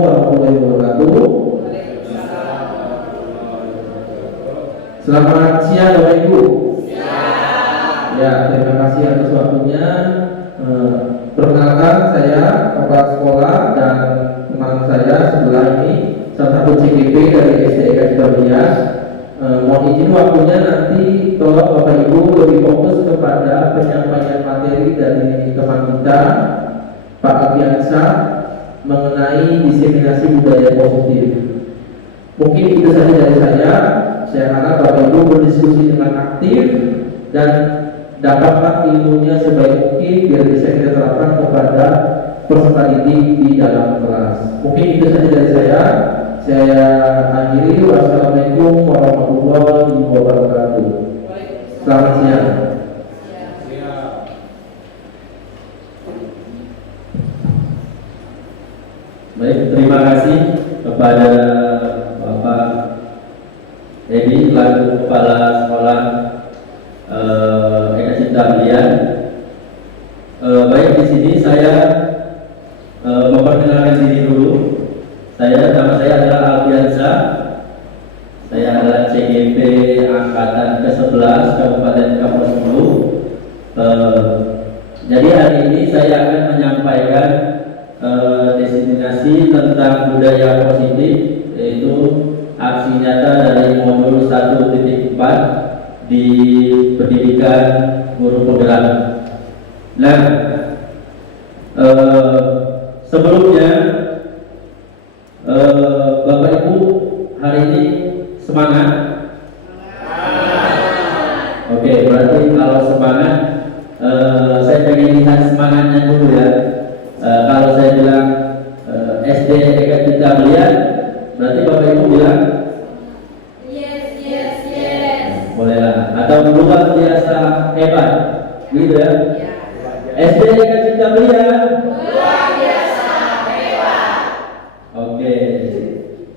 warahmatullahi wabarakatuh. Selamat siang Bapak Ibu. Ya, terima kasih atas waktunya. Perkenalkan, saya kepala sekolah dan teman saya sebelah ini salah satu CGP dari SDK Cibabias. Mohon izin waktunya nanti kalau Bapak Ibu lebih fokus kepada penyampaian materi dari teman kita Pak Afiansa mengenai diseminasi budaya positif. Mungkin itu saja dari saya. Saya harap Bapak Ibu berdiskusi dengan aktif dan dapatkan ilmunya sebaik mungkin biar bisa kita terapkan kepada peserta didik di dalam kelas. Mungkin itu saja dari saya. Saya akhiri. Wassalamualaikum warahmatullahi wabarakatuh. Selamat siang. Baik, terima kasih kepada Bapak Edi selaku Kepala Sekolah Eka Cipta Mulia. Baik, di sini saya memperkenalkan diri dulu. Nama saya adalah Alfiansa. Saya adalah CGP angkatan ke-11 Kabupaten Kapuas Hulu. Jadi hari ini saya akan menyampaikan diseminasi tentang budaya positif, yaitu aksi nyata dari modul 1.4 di pendidikan guru penggerak. Nah, sebelumnya Bapak Ibu hari ini semangat? Oke, berarti kalau semangat, saya pengen lihat semangatnya dulu ya. Kalau saya bilang SD Eka Cipta Mulia, berarti Bapak Ibu bilang yes, yes, yes. Bolehlah. Atau luar biasa hebat, gitu ya? SD Eka Cipta Mulia Luar biasa hebat. Oke.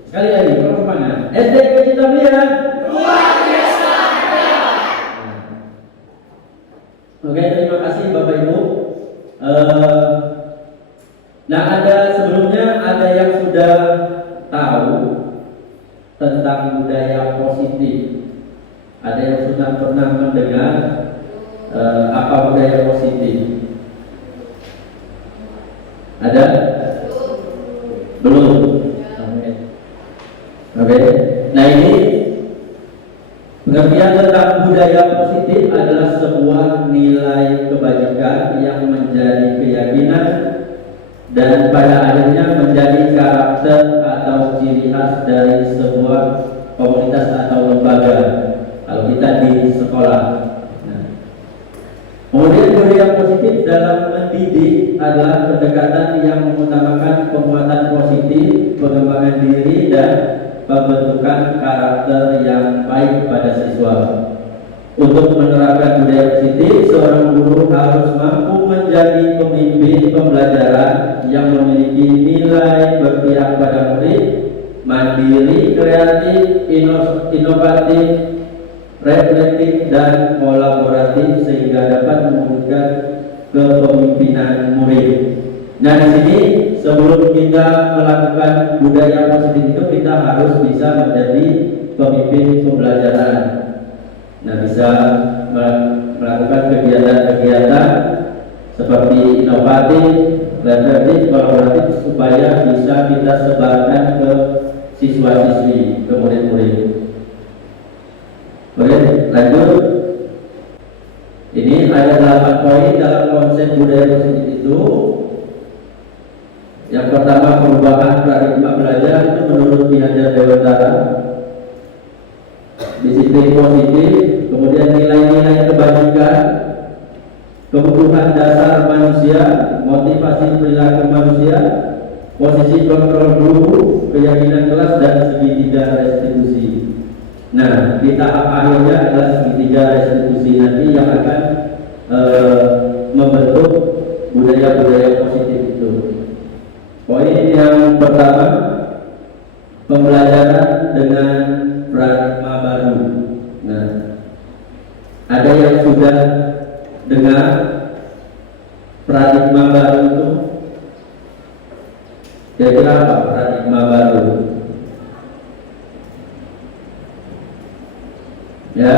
Sekali lagi, kalau semangat. SD Eka Cipta Mulia Luar biasa hebat. Oke, terima kasih Bapak Ibu. Nah, sebelumnya ada yang sudah tahu tentang budaya positif. Ada yang sudah pernah mendengar apa budaya positif? Ada? Belum. Oke. Nah, ini pengertian tentang budaya positif adalah sebuah nilai kebajikan yang menjadi keyakinan dan pada akhirnya menjadi karakter atau ciri khas dari sebuah komunitas atau lembaga kalau kita di sekolah. Nah, kemudian budaya positif dalam mendidik adalah pendekatan yang mengutamakan penguatan positif, pengembangan diri dan pembentukan karakter yang baik pada siswa. Untuk menerapkan budaya positif, seorang guru harus mampu menjadi pemimpin pembelajaran yang memiliki nilai berpihak pada murid, mandiri, kreatif, inovatif, reflektif, dan kolaboratif sehingga dapat mewujudkan kepemimpinan murid. Nah, di sini sebelum kita melakukan budaya positif itu kita harus bisa menjadi pemimpin pembelajaran. Nah, bisa melakukan kegiatan-kegiatan seperti inovatif, reflektif, kolaboratif supaya bisa kita sebarkan ke siswa-siswi, ke murid-murid. Oke, lanjut. Ini ada 8 poin dalam konsep budaya positif itu. Yang pertama, perubahan paradigma belajar itu menurut Ki Hajar Dewantara. Disiplin positif, kemudian nilai-nilai kebajikan, kebutuhan dasar manusia, motivasi perilaku manusia, posisi kontrol guru, keyakinan kelas, dan segitiga restitusi. Nah, di tahap akhirnya adalah segitiga restitusi nanti yang akan membentuk budaya-budaya positif itu. Poin yang pertama, pembelajaran dengan paradigma baru. Nah, ada yang sudah dengar paradigma baru itu? Kira-kira apa paradigma Ya,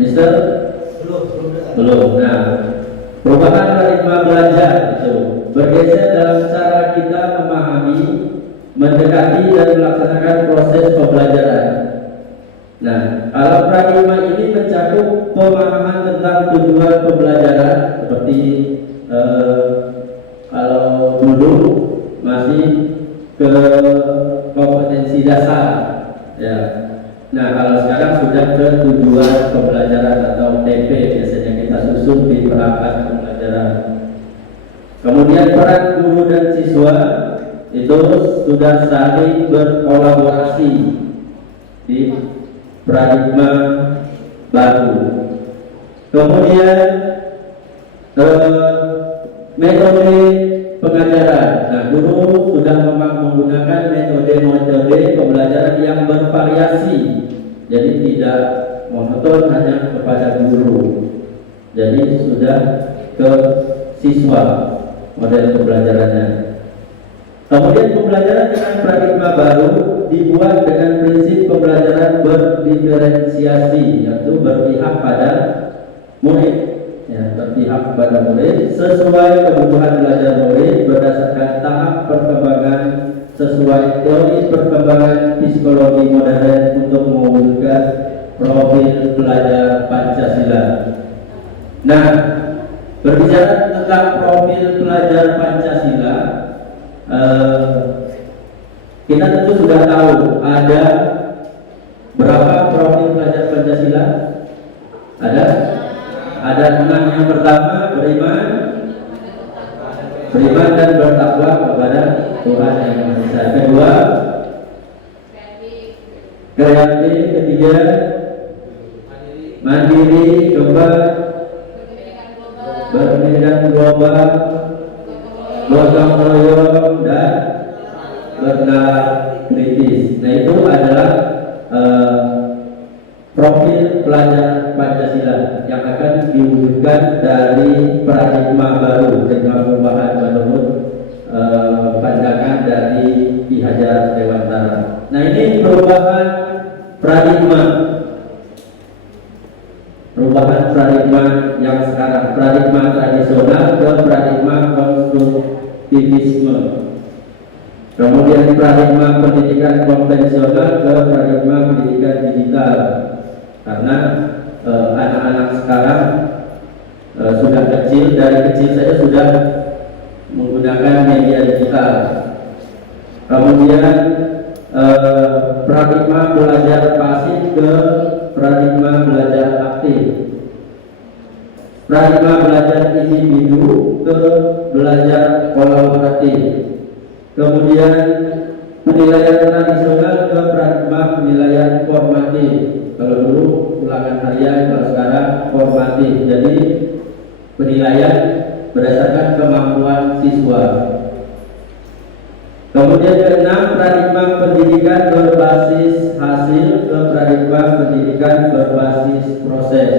Mister? Belum. Nah, perubahan paradigma belajar itu bergeser dalam cara kita memahami, mendekati dan melaksanakan proses pembelajaran. Nah, kalau paradigma ini mencakup pemahaman tentang tujuan pembelajaran seperti kalau dulu masih ke kompetensi dasar, ya. Nah, kalau sekarang sudah ke tujuan pembelajaran atau TP biasanya kita susun di perangkat pembelajaran. Kemudian peran guru dan siswa itu sudah saling berkolaborasi di paradigma baru. Kemudian metode pengajaran. Nah, guru sudah menggunakan metode pembelajaran yang bervariasi, jadi tidak monoton hanya kepada guru. Jadi sudah ke siswa model pembelajarannya. Kemudian pembelajaran dengan paradigma baru dibuat dengan prinsip pembelajaran berdiferensiasi, yaitu berpihak pada murid, ya, berpihak pada murid sesuai kebutuhan belajar murid berdasarkan tahap perkembangan sesuai teori perkembangan psikologi modern untuk mewujudkan profil pelajar Pancasila. Nah, berbicara tentang profil pelajar Pancasila, kita tentu sudah tahu ada berapa profil pelajar Pancasila? Ada 6. Yang pertama beriman dan bertakwa kepada Tuhan Yang Maha Esa. Kedua, kreatif. Ketiga, mandiri. Keempat, berpendidikan global, gotong royong, dan bernalar kritis. Nah, itu adalah profil pelajar Pancasila yang akan diwujudkan dari paradigma baru dengan perubahan menurut pandangan dari Ki Hajar Dewantara. Nah, ini perubahan paradigma yang sekarang, paradigma tradisional ke paradigma konstruktivisme. Kemudian paradigma pendidikan konvensional ke paradigma pendidikan digital. Karena anak-anak sekarang sudah kecil, dari kecil saja sudah menggunakan media digital. Kemudian paradigma belajar pasif ke paradigma belajar aktif. Paradigma belajar individu ke belajar kolaboratif. Kemudian penilaian tradisional ke paradigma penilaian formatif. Kalau dulu ulangan harian, kalau sekarang formatif. Jadi penilaian berdasarkan kemampuan siswa. Kemudian keenam, paradigma pendidikan berbasis hasil ke paradigma pendidikan berbasis proses.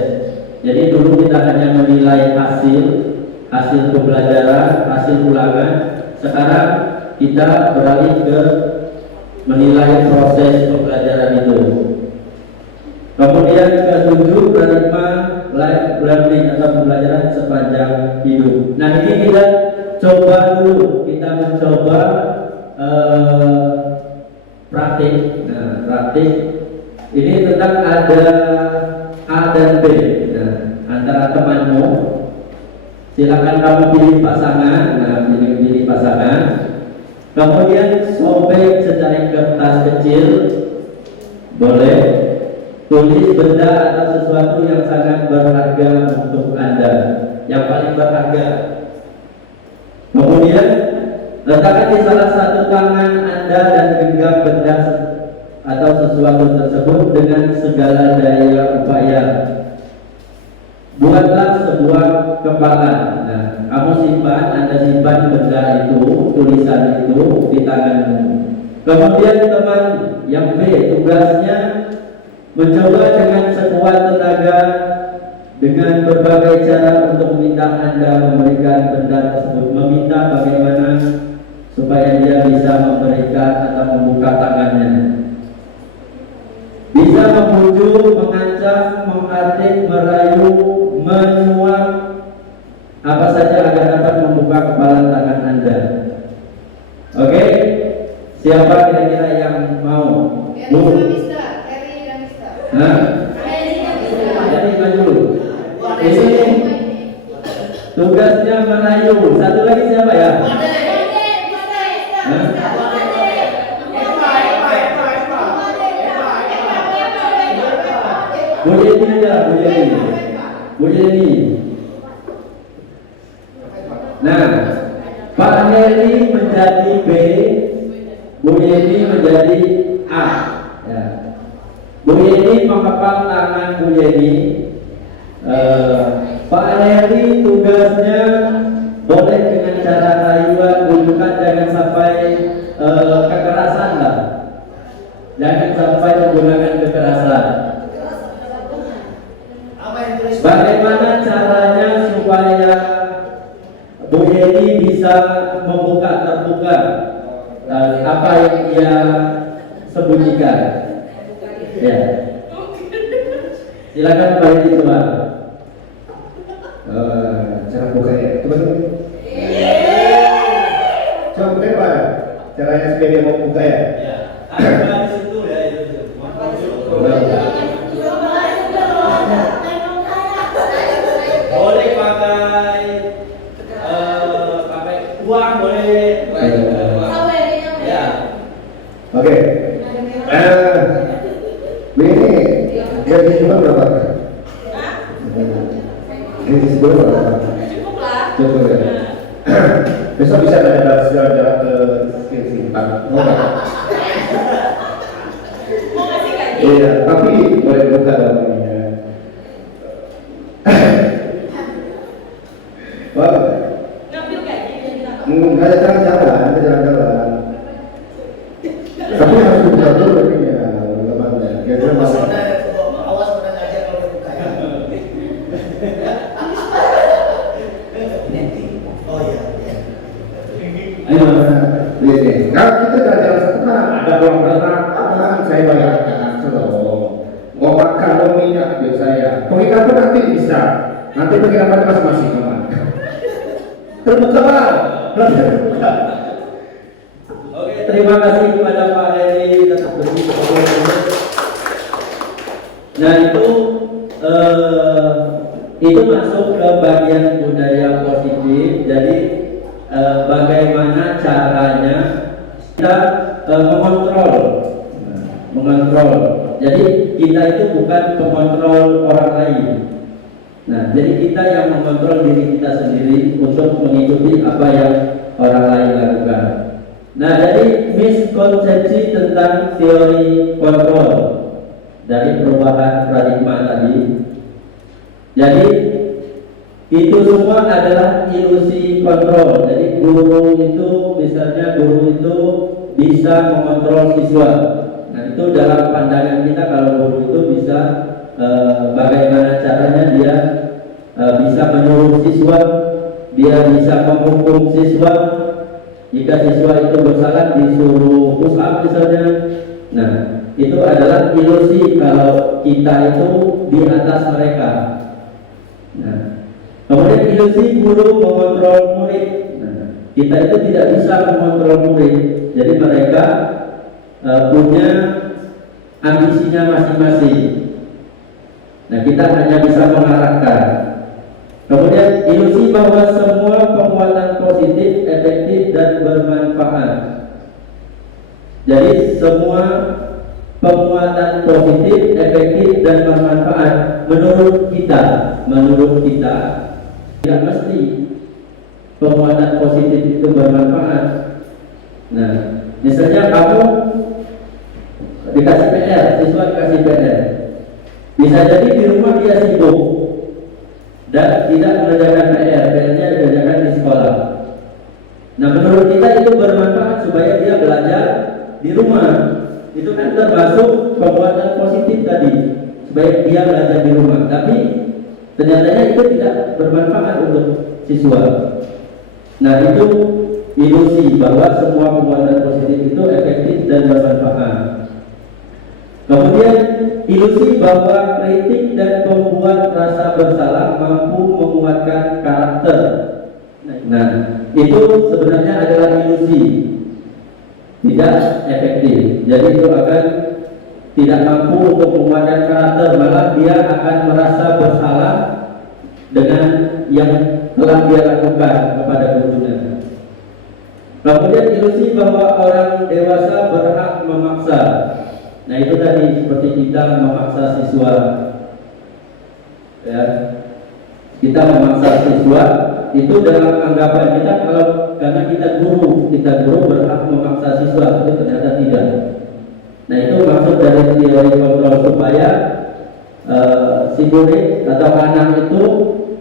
Jadi dulu kita hanya menilai hasil pembelajaran, hasil ulangan. Sekarang kita beralih ke menilai proses pembelajaran itu. Kemudian ketujuh, paradigma life learning atau pembelajaran sepanjang hidup. Nah, ini kita coba dulu, kita mencoba praktik. Nah, praktik ini tentang ada A dan B. Nah, antara temanmu, silakan kamu pilih pasangan. Nah, pilih pasangan. Kemudian sobek secari kertas kecil, boleh. Tulis benda atau sesuatu yang sangat berharga untuk Anda, yang paling berharga. Kemudian letakkan di salah satu tangan Anda dan genggam benda atau sesuatu tersebut dengan segala daya upaya. Buatlah sebuah kepalan. Nah, kamu Anda simpan benda itu, tulisan itu di tanganmu. Kemudian teman yang B, tugasnya mencoba dengan sekuat tenaga dengan berbagai cara untuk meminta Anda memberikan benda tersebut, meminta bagaimana supaya dia bisa memberikan atau membuka tangannya, bisa membujuk, mengantar Siapa kira-kira yang mau? Bu? Hah? Jadi maju dulu. Ini tugasnya merayu. Satu lagi siapa ya? Hah? Bu Yeni aja, Bu Yeni. Bu Yeni. Nah, Pak Heri menjadi B, Bu Yeni menjadi A. Ya. Bu Yeni menghafal tangan Bu Yeni. Pak Heri tugasnya boleh dengan cara rayuan, bukan jangan sampai kekerasan lah. Jangan sampai menggunakan kekerasan. Bagaimana caranya supaya Bu Yeni bisa membuka terbuka apa yang dia sembunyikan? Ya, silakan Pak Yeni coba. Cara buka ya, coba buka Pak. Caranya supaya dia mau buka ya. Ada di situ ya itu. Boleh pakai uang boleh. Ya. Oke. Ini gaji sebulan berapa? Gaji sebulan berapa? Cukup ya. Besok bisa ada jalan-jalan ke Simpang. Iya, tapi boleh buka namanya. Wah, nggak ada jalan-jalan. Tapi harus dibuka dulu ini ya, lembaga. Kira-kira masuk. Kalau kita jalan satu kan ada ruang berenang, saya bayarkan loh. Mau makan mau minyak biar saya. Pengikat pun nanti bisa. Nanti penginapan masing-masing teman. Terbuka Pak. Terbuka. Oke, terima kasih kepada Pak Heri tetap bersih. Nah itu masuk ke bagian budaya positif. Jadi bagaimana caranya kita mengontrol. Jadi kita itu bukan pengontrol orang lain. Nah, jadi kita yang mengontrol diri kita sendiri untuk mengikuti apa yang orang lain lakukan. Nah, jadi miskonsepsi tentang teori kontrol dari perubahan paradigma tadi. Jadi itu semua adalah ilusi kontrol. Jadi guru itu bisa mengontrol siswa. Nah, itu dalam pandangan kita kalau guru itu bisa bagaimana caranya dia bisa menyuruh siswa, dia bisa menghukum siswa. Jika siswa itu bersalah disuruh push up misalnya. Nah, itu adalah ilusi kalau kita itu di atas mereka. Nah, kemudian ilusi guru mengontrol murid. Nah, kita itu tidak bisa mengontrol murid. Jadi mereka punya ambisinya masing-masing. Nah, kita hanya bisa mengarahkan. Kemudian ilusi bahwa semua penguatan positif, efektif dan bermanfaat. Jadi semua penguatan positif, efektif dan bermanfaat menurut kita tidak mesti penguatan positif itu bermanfaat. Nah, misalnya kamu dikasih PR, siswa dikasih PR, bisa jadi di rumah dia sibuk dan tidak mengerjakan PR-nya dikerjakan di sekolah. Nah, menurut kita itu bermanfaat supaya dia belajar di rumah. Itu kan termasuk penguatan positif tadi, supaya dia belajar di rumah. Tapi ternyata itu tidak bermanfaat untuk siswa. Nah, itu ilusi bahwa semua penguatan positif itu efektif dan bermanfaat. Kemudian ilusi bahwa kritik dan membuat rasa bersalah mampu menguatkan karakter. Nah, itu sebenarnya adalah ilusi. tidak efektif. Jadi itu akan tidak mampu untuk menguatkan karakter, malah dia akan merasa bersalah dengan yang telah dia lakukan kepada gurunya. Kemudian ilusi bahwa orang dewasa berhak memaksa. Nah itu tadi seperti kita memaksa siswa, ya. Kita memaksa siswa itu dalam anggapan kita karena kita guru berhak memaksa siswa, itu ternyata tidak. Nah itu maksud dari teori kontrol supaya si murid atau anak itu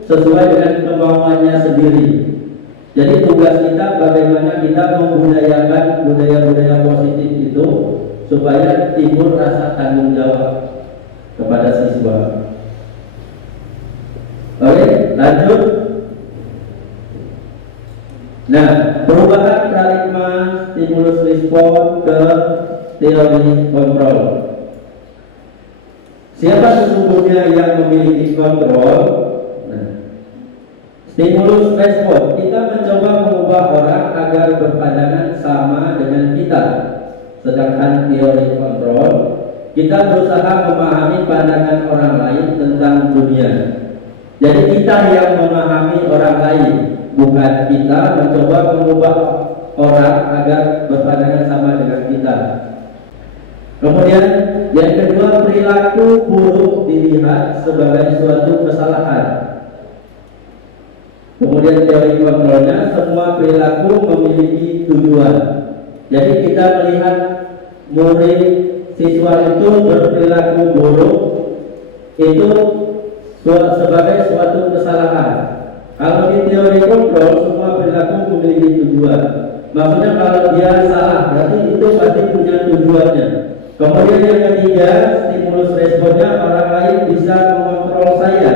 sesuai dengan kemauannya sendiri. Jadi tugas kita bagaimana kita membudayakan budaya-budaya positif itu supaya timbul rasa tanggung jawab kepada siswa. Oke, lanjut. Nah, perubahan paradigma stimulus respon ke teori kontrol. Siapa sesungguhnya yang memiliki kontrol? Nah, stimulus respon, kita mencoba mengubah orang agar berpandangan sama dengan kita. Sedangkan teori kontrol, kita berusaha memahami pandangan orang lain tentang dunia. Jadi kita yang memahami orang lain, bukan kita mencoba mengubah orang agar berpandangan sama dengan kita. Kemudian yang kedua, perilaku buruk dilihat sebagai suatu kesalahan. Kemudian teori kontrolnya, semua perilaku memiliki tujuan. Jadi kita melihat murid siswa itu berperilaku buruk itu sebagai suatu kesalahan. Kalau di teori kontrol, semua perilaku memiliki tujuan. Maksudnya kalau dia salah, berarti itu pasti punya tujuannya. Kemudian yang ketiga, stimulus responnya, orang lain bisa mengontrol saya.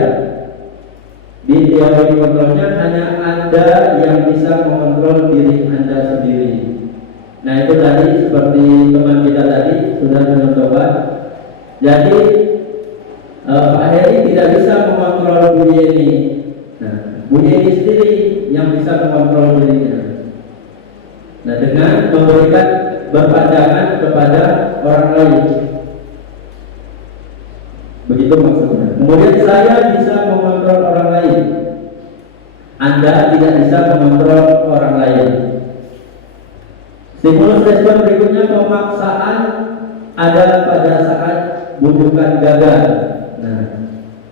Di teori kontrolnya hanya Anda yang bisa mengontrol diri Anda sendiri. Nah itu tadi seperti teman kita tadi sudah mencoba. Jadi Pak Heri tidak bisa mengontrol Bu Yeni. Nah, Bu Yeni sendiri yang bisa mengontrol dirinya. Nah, dengan memberikan berpandangan kepada orang lain. Begitu maksudnya. Kemudian saya bisa mengontrol orang lain. Anda tidak bisa mengontrol orang lain. Stimulus respon berikutnya, pemaksaan ada pada saat bujukan gagal. Nah,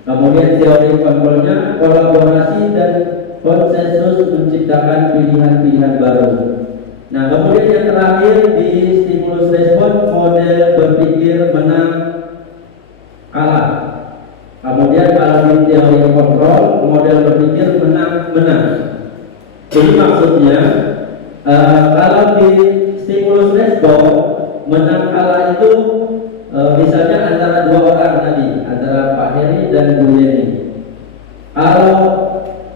kemudian teori kontrolnya, kolaborasi dan konsensus menciptakan pilihan-pilihan baru. Nah, kemudian yang terakhir di stimulus respon, model berpikir menang kalah. Kemudian kalau di teori kontrol, model berpikir menang-menang. Jadi maksudnya kalau di stimulus respon menang kalah itu misalnya antara dua orang tadi, antara Pak Heri dan Bu Yeni. Kalau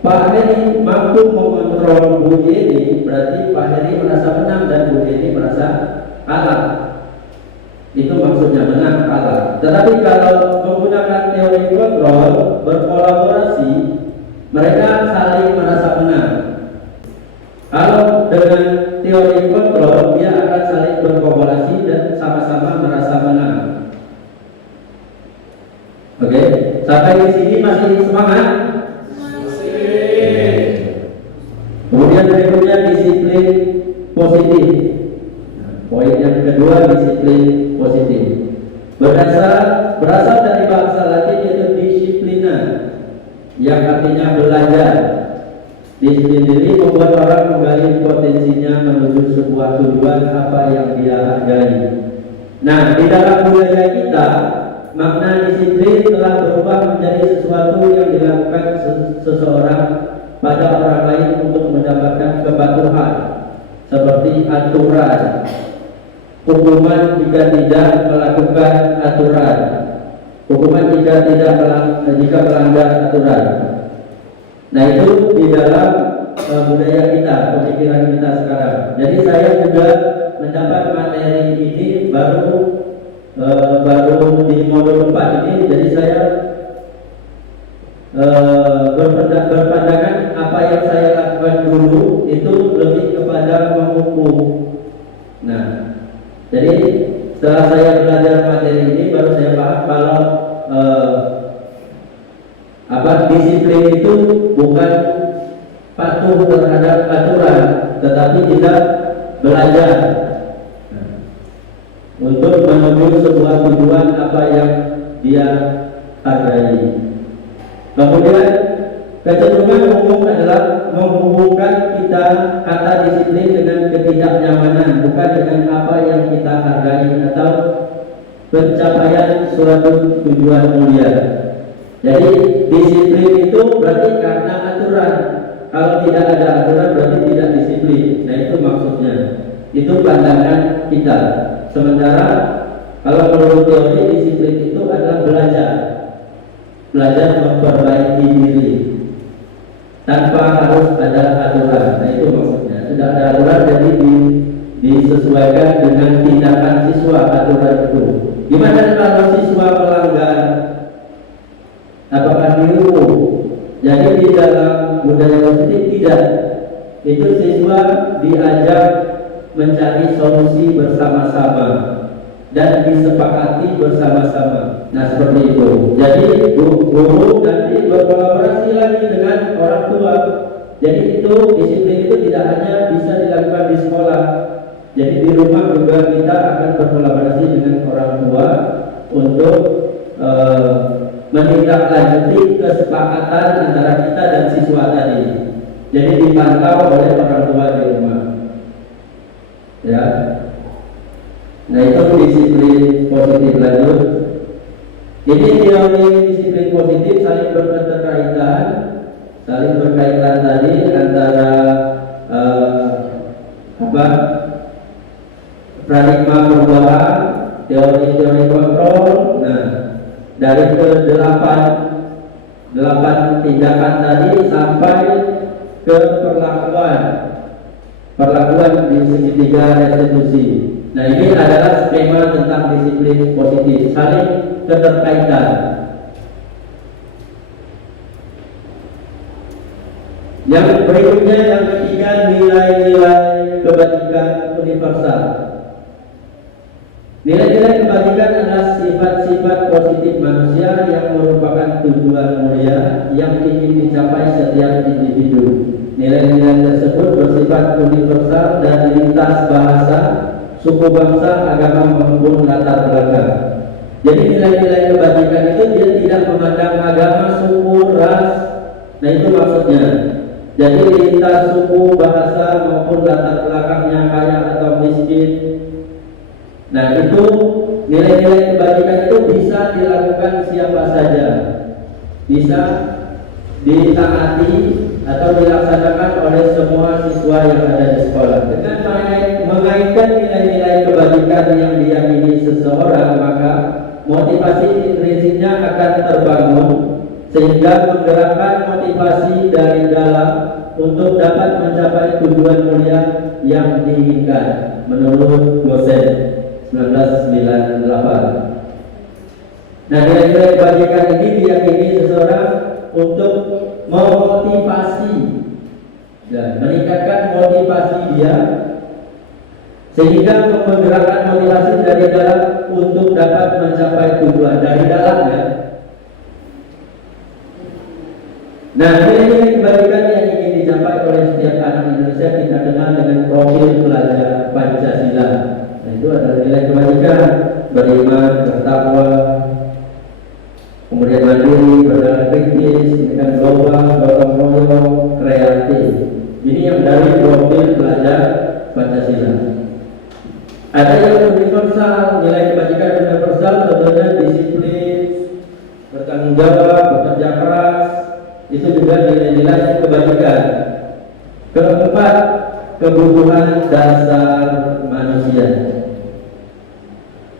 Pak Heri mampu mengontrol Bu Yeni, berarti Pak Heri merasa menang dan Bu Yeni merasa kalah. Itu maksudnya menang kalah. Tetapi kalau menggunakan teori kontrol, berkolaborasi, mereka saling merasa menang. Kalau dengan teori kontrol, dia akan saling berkolaborasi dan sama-sama merasa menang. Oke, sampai di sini masih semangat? Masih. Kemudian berikutnya disiplin positif. Nah, poin yang kedua, disiplin positif. Berasal dari bahasa Latin yaitu disiplina, yang artinya belajar. Disiplin diri membuat orang menggali potensinya menuju sebuah tujuan apa yang dia hargai. Nah, di dalam budaya kita, makna disiplin telah berubah menjadi sesuatu yang dilakukan seseorang pada orang lain untuk mendapatkan kepatuhan, seperti aturan, hukuman jika tidak melakukan aturan, hukuman jika melanggar aturan. Nah itu di dalam budaya kita, pemikiran kita sekarang. Jadi saya juga mendapat materi ini baru di modul 4 ini. Jadi saya berpandangan apa yang saya lakukan dulu itu lebih kepada menghukum. Nah, setelah saya belajar materi ini baru saya paham kalau disiplin itu bukan patuh terhadap aturan, tetapi tidak belajar untuk menuju sebuah tujuan apa yang dia hargai. Kemudian kecenderungan umum adalah menghubungkan kita kata disiplin dengan ketidaknyamanan, bukan dengan apa yang kita hargai atau pencapaian suatu tujuan mulia. Jadi disiplin itu berarti karena aturan. Kalau tidak ada aturan berarti tidak disiplin. Nah itu maksudnya. Itu pandangan kita. Sementara kalau menurut teori disiplin itu adalah belajar memperbaiki diri tanpa harus ada aturan. Nah itu maksudnya. Sudah ada aturan jadi disesuaikan dengan tindakan siswa aturan itu. Gimana kalau siswa melanggar? Apakah dihukum? Jadi di dalam budaya positif tidak. Itu siswa diajak mencari solusi bersama-sama dan disepakati bersama-sama. Nah seperti itu. Jadi guru nanti berkolaborasi lagi dengan orang tua. Jadi itu disiplin itu tidak hanya bisa dilakukan di sekolah. Jadi di rumah juga kita akan berkolaborasi dengan orang tua untuk menindaklanjuti kesepakatan antara kita dan siswa tadi. Jadi dipantau oleh orang tua di rumah. Ya. Nah itu disiplin positif. Lanjut. Ini teori disiplin positif saling berkaitan tadi antara paradigma perubahan, teori kontrol. Nah dari ke-8 tindakan tadi sampai ke perlakuan di segitiga restitusi. Nah ini adalah skema tentang disiplin positif, saling keterkaitan. Yang berikutnya yang ketiga, nilai-nilai kebajikan universal. Nilai-nilai kebajikan adalah sifat-sifat positif manusia yang merupakan tujuan mulia yang ingin dicapai setiap individu. Nilai-nilai tersebut bersifat universal dan lintas bahasa, suku, bangsa, agama maupun latar belakang. Jadi nilai-nilai kebajikan itu dia tidak memandang agama, suku, ras. Nah itu maksudnya. Jadi lintas suku, bahasa maupun latar belakangnya kaya atau miskin. Nah itu nilai-nilai kebajikan itu bisa dilakukan siapa saja, bisa ditaati atau dilaksanakan oleh semua siswa yang ada di sekolah. Dengan mengaitkan nilai-nilai kebajikan yang diyakini seseorang, maka motivasi intrinsiknya akan terbangun sehingga menggerakkan motivasi dari dalam untuk dapat mencapai tujuan mulia yang diinginkan menurut Gosen 1998. Nah, nilai-nilai kebajikan ini diyakini seseorang untuk memotivasi dan meningkatkan motivasi dia sehingga menggerakkan motivasi dari dalam untuk dapat mencapai tujuan dari dalam ya. Nah, nilai-nilai kebajikan yang ingin dicapai oleh setiap anak Indonesia kita kenal dengan profil pelajar Pancasila. Nah, itu adalah nilai kebajikan: beriman, bertakwa, kemudian mandiri, berdaya kritis, pendidikan global, gotong royong, kreatif. Ini yang dari profil pelajar Pancasila. Ada yang universal, nilai kebajikan universal tentunya disiplin, bertanggung jawab, bekerja keras. Itu juga nilai-nilai kebajikan. Keempat, kebutuhan dasar manusia.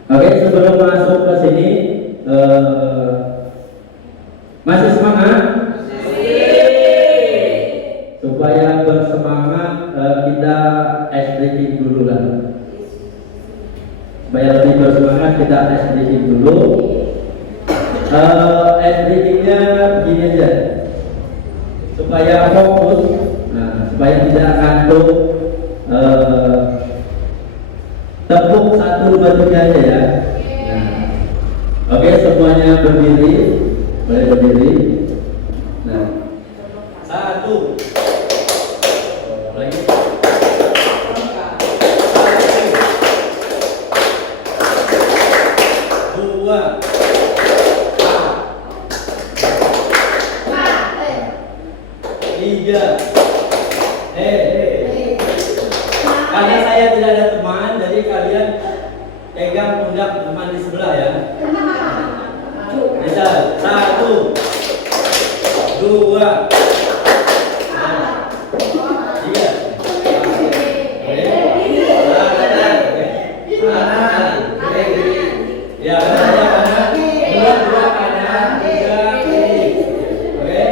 Oke, sebelum masuk ke sini, masih semangat? Supaya bersemangat, kita ice breaking dulu lah. Supaya lebih bersemangat, kita ice breaking dulu. Ice breakingnya begini aja, supaya fokus, supaya tidak ngantuk. tepuk 1, 2, 3 aja ya. Nah, oke, semuanya berdiri, boleh berdiri. Nah, 1, lagi, 2, 3. Karena saya tidak ada teman, jadi kalian pegang pundak teman di sebelah ya. Bisa 1, 2, 3. Ya, kanan, 2 kanan, 3 kiri. Oke.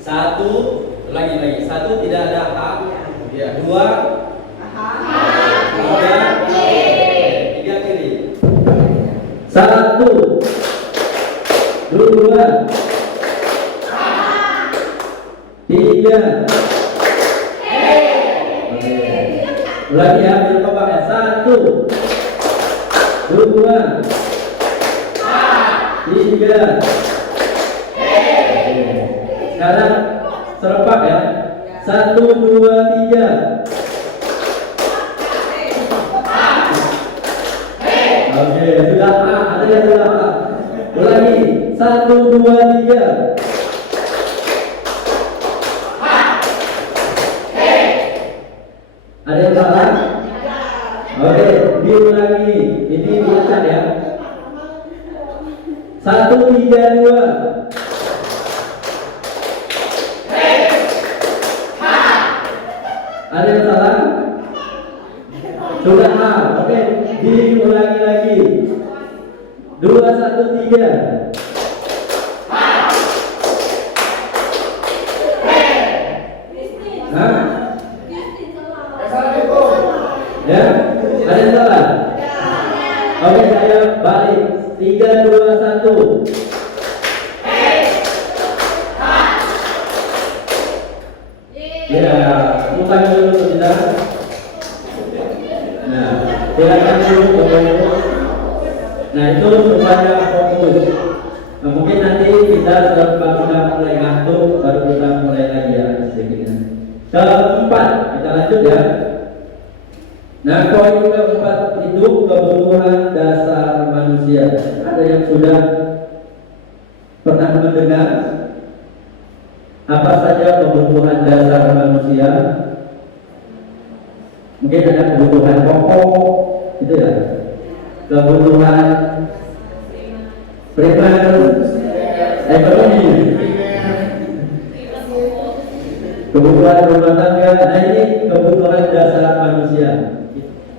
1, lagi. 1 tidak ada hak. 2, 3 kiri. 1, 2, 3. Lagi ya, biar kompak ya. 1, 2, 3. Sekarang serempak ya. 1, 2, 3. Oke, sudah A, ada yang sudah A. Ulangi, 1, 2, 3. Ada yang salah? Oke, diulangi. Ini diucap ya. 1, 3, 2. Ada yang salah? Sudah A. Oke, diulangi lagi. 2, 1, 3. Hah? Ya? Ada yang salah? Oke, saya balik. 3, 2, 1. Ya, bukan dulu sebentar. Nah, silakan dulu Bapak. Nah, itu supaya fokus. Nah, mungkin nanti kita sudah mulai ngantuk, baru kita mulai lagi ya sedikitnya. Keempat, kita lanjut ya. Nah, poin keempat itu kebutuhan dasar manusia. Ada yang sudah pernah mendengar apa saja kebutuhan dasar manusia? Mungkin ada kebutuhan pokok, gitu ya. Kebutuhan primer, ekonomi, kebutuhan rumah tangga. Nah, ini kebutuhan dasar manusia.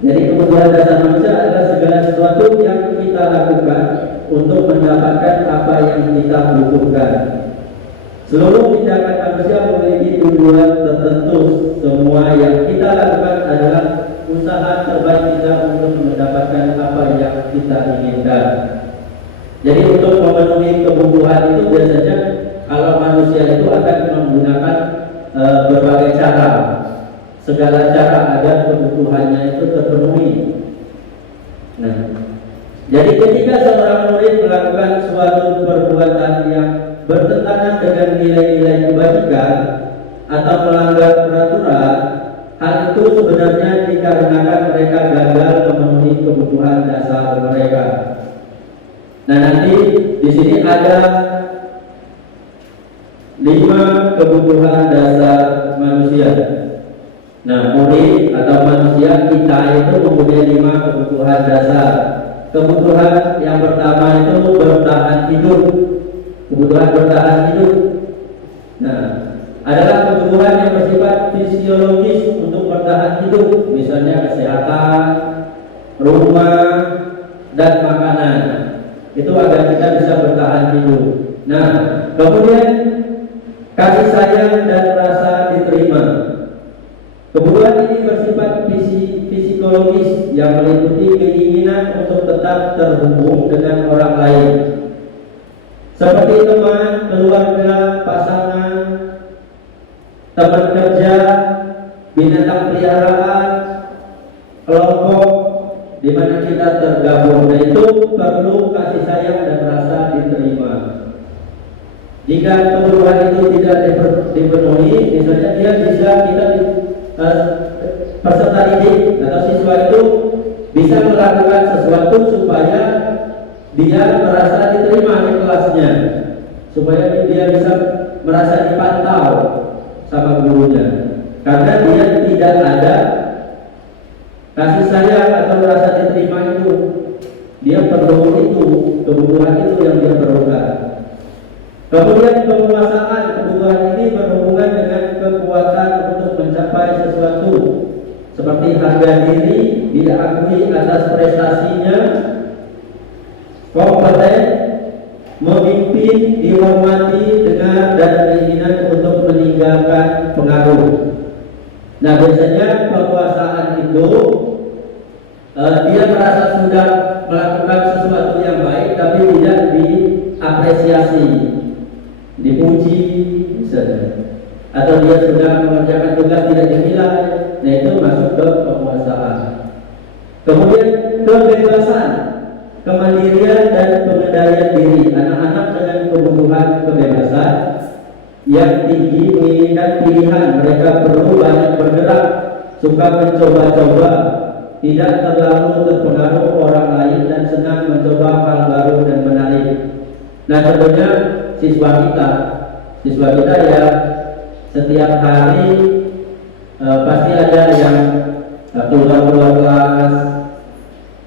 Jadi kebutuhan dasar manusia adalah segala sesuatu yang kita lakukan untuk mendapatkan apa yang kita butuhkan. Seluruh tindakan manusia memiliki tujuan tertentu. Semua yang kita lakukan adalah usaha terbaik kita untuk mendapatkan apa yang kita inginkan. Jadi untuk memenuhi kebutuhan itu biasanya kalau manusia itu akan menggunakan berbagai cara, segala cara agar kebutuhannya itu terpenuhi. Nah, jadi ketika seorang murid melakukan suatu perbuatan yang bertentangan dengan nilai-nilai kebajikan atau melanggar peraturan, hal itu sebenarnya dikarenakan mereka gagal memenuhi kebutuhan dasar mereka. Nah, nanti di sini ada 5 kebutuhan dasar manusia. Nah, murid atau manusia kita itu mempunyai 5 kebutuhan dasar. Kebutuhan yang pertama itu bertahan hidup. Kebutuhan bertahan hidup. Nah, adalah kebutuhan yang bersifat fisiologis untuk bertahan hidup, misalnya kesehatan, rumah, dan makanan. Itu agar kita bisa bertahan hidup. Nah, kemudian kasih sayang dan rasa diterima. Kebutuhan ini bersifat psikologis yang meliputi keinginan untuk tetap terhubung dengan orang lain, seperti teman, keluarga, pasangan, teman kerja, binatang peliharaan, kelompok di mana kita tergabung. Nah, itu perlu kasih sayang dan rasa diterima. Jika kebutuhan itu tidak dipenuhi, misalnya dia bisa kita peserta didik atau siswa itu bisa melakukan sesuatu supaya dia merasa diterima di kelasnya, supaya dia bisa merasa dipantau sama gurunya. Karena dia tidak ada kasih sayang atau rasa diterima itu, dia perlu itu, kebutuhan itu yang dia perlukan. Kemudian penguasaan kebutuhan ini berhubungan dengan kekuatan untuk mencapai sesuatu, seperti harga diri, diakui atas prestasinya, kompeten, memimpin, dihormati, dengar, dan keinginan untuk meninggalkan pengaruh. Nah, biasanya penguasaan itu dia merasa sudah melakukan sesuatu yang baik, tapi tidak diapresiasi, dipuji misalnya, atau dia sudah mengerjakan tugas tidak dinilai. Nah, itu masuk ke penguasaan. Kemudian kebebasan, kemandirian dan pengendalian diri. Anak-anak dengan kebutuhan kebebasan yang tinggi menginginkan pilihan, mereka perlu banyak bergerak, suka mencoba-coba, tidak terlalu terpengaruh orang lain, dan senang mencoba hal baru dan menarik. Nah, contohnya siswa kita ya setiap hari pasti ada yang keluar kelas,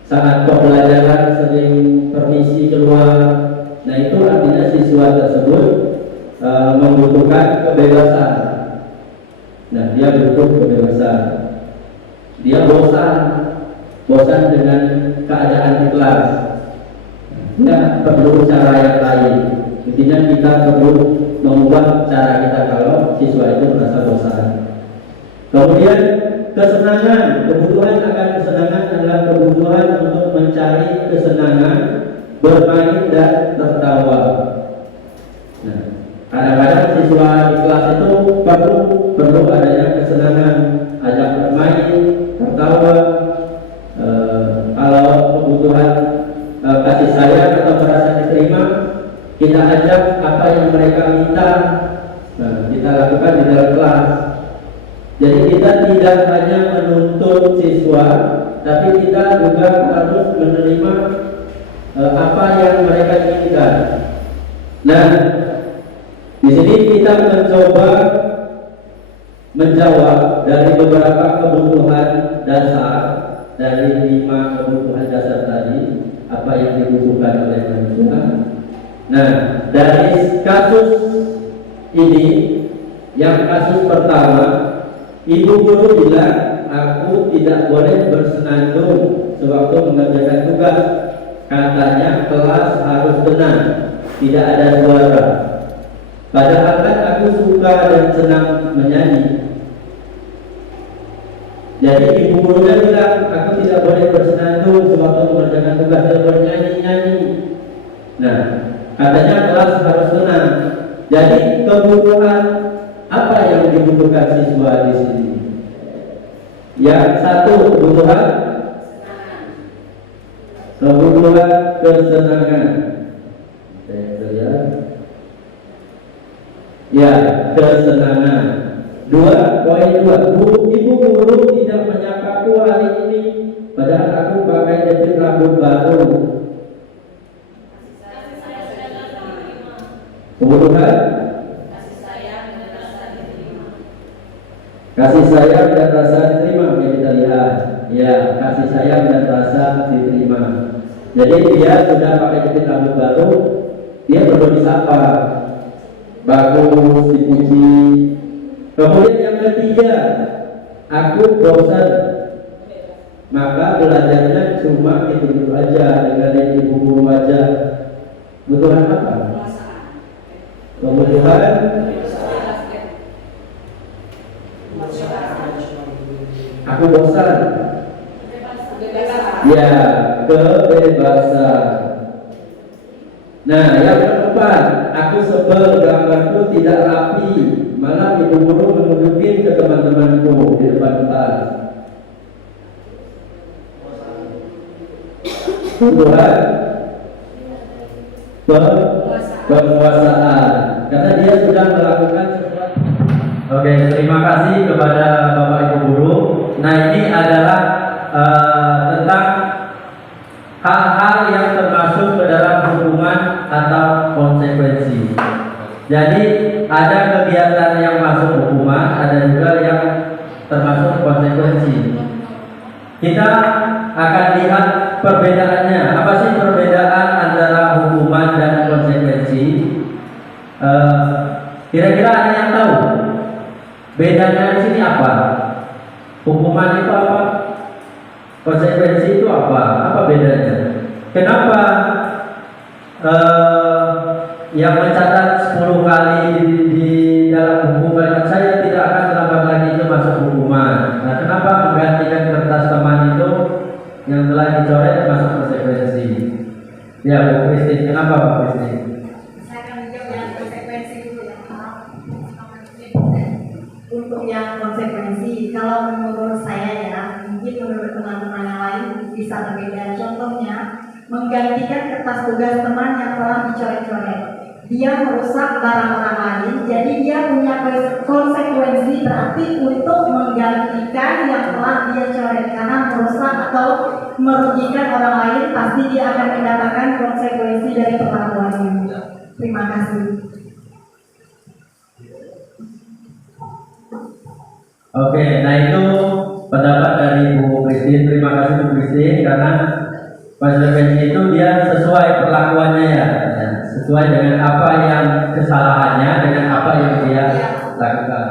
sangat pembelajaran, sering permisi keluar. Nah, itu artinya siswa tersebut membutuhkan kebebasan. Nah, dia butuh kebebasan. Dia bosan dengan keadaan di kelas. Dia perlu cara yang lain. Intinya kita perlu mengubah cara kita kalau siswa itu merasa bosan. Kemudian kesenangan, kebutuhan akan kesenangan adalah kebutuhan untuk mencari kesenangan, bermain dan tertawa. Nah, kadang-kadang siswa di kelas itu perlu adanya kesenangan, ajak bermain, tertawa. Kalau kebutuhan kasih sayang atau merasa diterima, kita ajak apa yang mereka minta, kita lakukan di dalam kelas. Jadi kita tidak hanya menuntut siswa, tapi kita juga harus menerima apa yang mereka inginkan. Nah, di sini kita mencoba menjawab dari beberapa kebutuhan dasar, dari 5 kebutuhan dasar tadi, apa yang dibutuhkan oleh manusia. Nah, dari kasus ini, yang kasus pertama, ibu guru bilang, aku tidak boleh bersenandung sewaktu mengerjakan tugas. Katanya kelas harus tenang, tidak ada suara. Padahal kan aku suka dan senang menyanyi. Jadi ibu gurunya bilang, aku tidak boleh bersenandung sewaktu mengerjakan tugas, tidak boleh nyanyi. Nah, katanya kelas harus tenang. Jadi kebutuhan apa yang dibutuhkan siswa di sini? Yang satu, kebutuhan kesenangan. Ya, kesenangan. 2, poin 2. Ibu guru tidak menyakaku hari ini, padahal aku pakai jepit rambut baru. Kebutuhan kasih sayang dan rasa diterima. Kita lihat, ya, kasih sayang dan rasa diterima. Jadi dia sudah pakai jepit rambut baru, dia perlu disapa, bagus, dipuji. Kemudian yang ketiga, aku bosan, maka belajarnya cuma itu aja, dengan ibu guru aja. Kebutuhan apa? Kebutuhan aku bosan. Ya, kebebasan. Nah, yang keempat, aku sebel gambarku tidak rapi, malah ibu guru menunjukin ke teman-temanku di depan kelas. Tuhan penguasaan, karena dia sudah melakukan sesuatu. Oke, terima kasih kepada Bapak Ibu guru. Nah, ini adalah tentang hal-hal yang termasuk ke dalam hukuman atau konsekuensi. Jadi ada kegiatan yang masuk hukuman, ada juga yang termasuk konsekuensi. Kita akan lihat perbedaannya. Apa sih perbedaan antara hukuman dan konsekuensi? Kira-kira ada yang tahu bedanya di sini apa? Hukuman itu apa? Konsekuensi itu apa? Apa bedanya? Kenapa yang mencatat 10 kali di dalam buku bacaan saya tidak akan terlambat lagi itu masuk hukuman? Nah, kenapa menggantikan kertas teman itu yang telah dicoret masuk konsekuensi? Ya, Bu Christine, kenapa Bu Christine? Saya akan menjawab yang konsekuensi dulu ya. Untuk yang konsekuensi, kalau menurut saya ya, mungkin menurut teman-teman yang lain bisa berbeda. Contohnya, menggantikan kertas tugas teman yang telah dicoret-coret. Dia merusak barang orang lain, jadi dia punya konsekuensi berarti untuk menggantikan yang telah dia coret, karena merusak atau merugikan orang lain, pasti dia akan mendapatkan konsekuensi dari perlakuannya. Terima kasih. Oke, nah itu pendapat dari Bu Christine. Terima kasih Bu Christine, karena konsekuensi itu dia sesuai perlakuannya ya, sesuai dengan apa yang kesalahannya, dengan apa yang dia lakukan.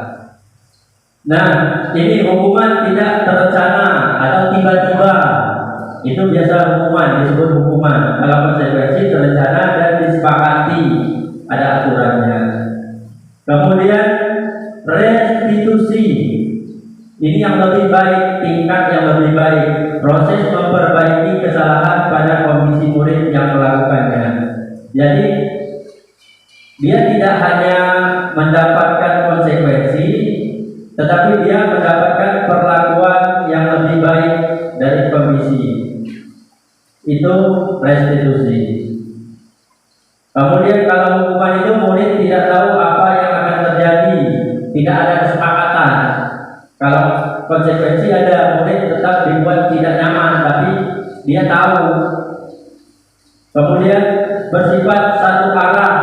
Nah, ini hukuman tidak terencana atau tiba-tiba, itu biasa hukuman, disebut hukuman. Kalau konsekuensi terencana dan disepakati, ada aturannya. Kemudian restitusi, ini yang lebih baik, tingkat yang lebih baik, proses memperbaiki kesalahan pada kondisi murid yang melakukannya. Jadi dia tidak hanya mendapatkan konsekuensi, tetapi dia mendapatkan perlakuan yang lebih baik dari komisi. Itu restitusi. Kemudian kalau hukuman itu murid tidak tahu apa yang akan terjadi, tidak ada kesepakatan. Kalau konsekuensi ada, murid tetap dibuat tidak nyaman, tapi dia tahu. Kemudian bersifat satu arah,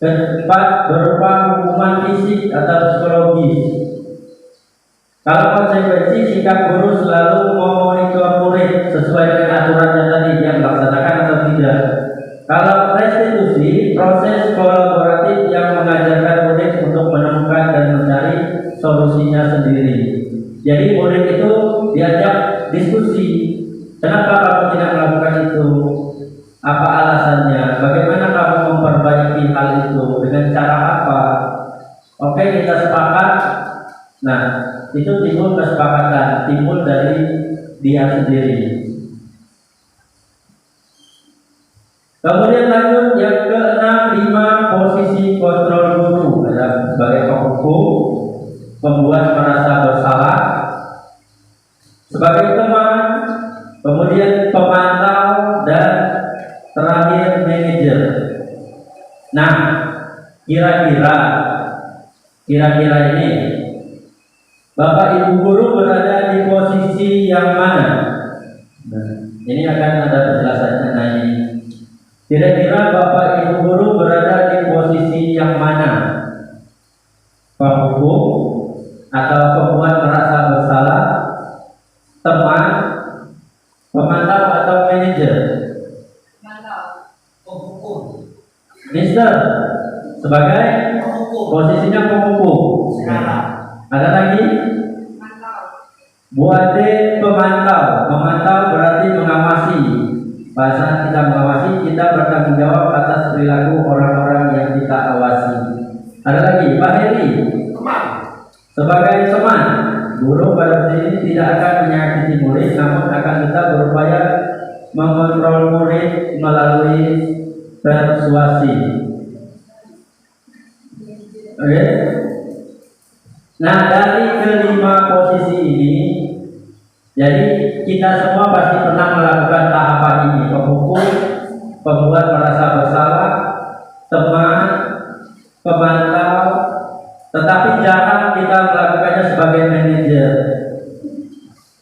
keempat berupa hukuman fisik atau psikologis. Kalau konsekuensi, sikap guru selalu memonitor murid sesuai dengan aturannya tadi, yang melaksanakan atau tidak. Kalau restitusi, proses kolaboratif yang mengajarkan murid untuk menemukan dan mencari solusinya sendiri. Jadi murid itu diajak diskusi. Kenapa kamu tidak melakukan itu? Apa alasannya? Bagaimana kamu memperbaiki hal itu? Dengan cara apa? Oke, kita sepakat. Nah, itu timbul kesepakatan, timbul dari dia sendiri. Kemudian lanjut yang ke-6, 5 posisi kontrol guru sebagai penghukum, membuat merasa bersalah, sebagai teman, kemudian pemantau, dan terakhir manajer. Nah, kira-kira ini Bapak Ibu guru berada di posisi yang mana? Nah, ini akan ada penjelasannya. Nah, ini kira-kira Bapak Ibu guru berada di posisi yang mana? Penghukum atau pembuat merasa bersalah, teman, pemantau atau manajer? Penghukum. Mister sebagai posisinya penghukum. Ada lagi? Bu Ade pemantau. Pemantau berarti mengawasi. Bahasa kita mengawasi, kita bertanggung jawab atas perilaku orang-orang yang kita awasi. Ada lagi, Pak Heri sebagai teman. Guru pada sini tidak akan menyakiti murid, namun akan tetap berupaya mengontrol murid melalui persuasi. Oke. Nah, dari kelima posisi ini, jadi kita semua pasti pernah melakukan tahapan ini: penghukum, pembuat merasa bersalah, teman, pemantau. Tetapi jarang kita melakukannya sebagai manajer.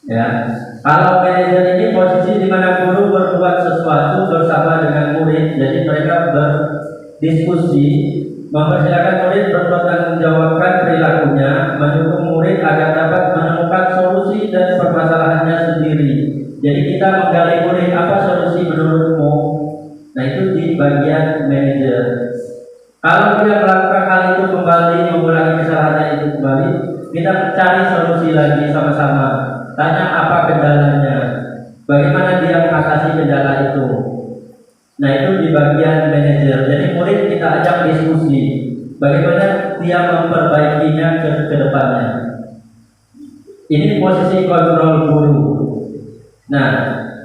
Ya, kalau manajer ini posisi di mana guru berbuat sesuatu bersama dengan murid, jadi mereka berdiskusi, mempersilakan murid bertanggungjawabkan perilakunya, mendukung murid agar dapat menemukan solusi dan permasalahannya sendiri. Jadi kita menggali murid, apa solusi menurutmu? Nah, itu di bagian manajer. Kalau dia melakukan hal itu kembali, mengulangi kesalahannya itu kembali, kita mencari solusi lagi sama-sama. Tanya apa kendalanya, bagaimana dia mengatasi kendala itu. Nah, itu di bagian manajer. Jadi murid kita ajak diskusi, bagaimana dia memperbaikinya ke depannya. Ini posisi kontrol guru. Nah,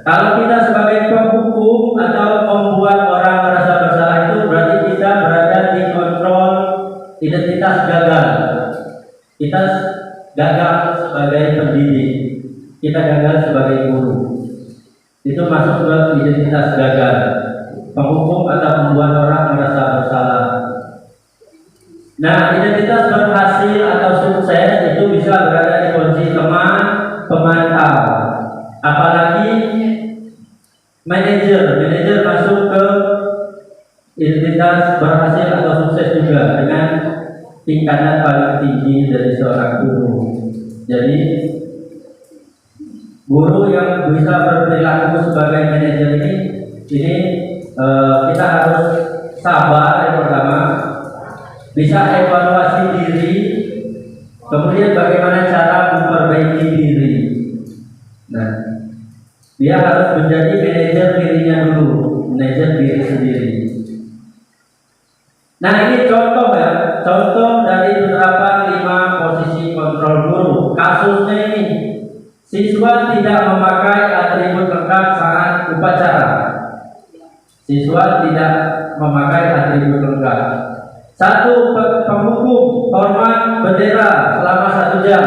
kalau kita sebagai penghukum atau membuat orang merasa bersalah, itu berarti kita berada di kontrol identitas gagal. Kita gagal sebagai pendidik, kita gagal sebagai guru. Itu masuk ke identitas gagal. Penghukum atau membuat orang merasa bersalah. Nah, identitas berhasil atau sukses itu bisa berada di posisi teman, pemantau. Apalagi manajer masuk ke identitas berhasil atau sukses juga dengan tingkatan paling tinggi dari seorang guru. Jadi guru yang bisa berperilaku sebagai manajer ini kita harus sabar. Yang pertama, bisa evaluasi diri, kemudian bagaimana cara memperbaiki diri. Nah, dia harus menjadi manajer dirinya dulu, manajer diri sendiri. Nah, ini contoh ya, contoh dari penerapan 5 posisi kontrol guru. Kasusnya ini, siswa tidak memakai atribut lengkap saat upacara. Siswa tidak memakai atribut lengkap. 1. Penghukum hormat bendera selama 1 jam.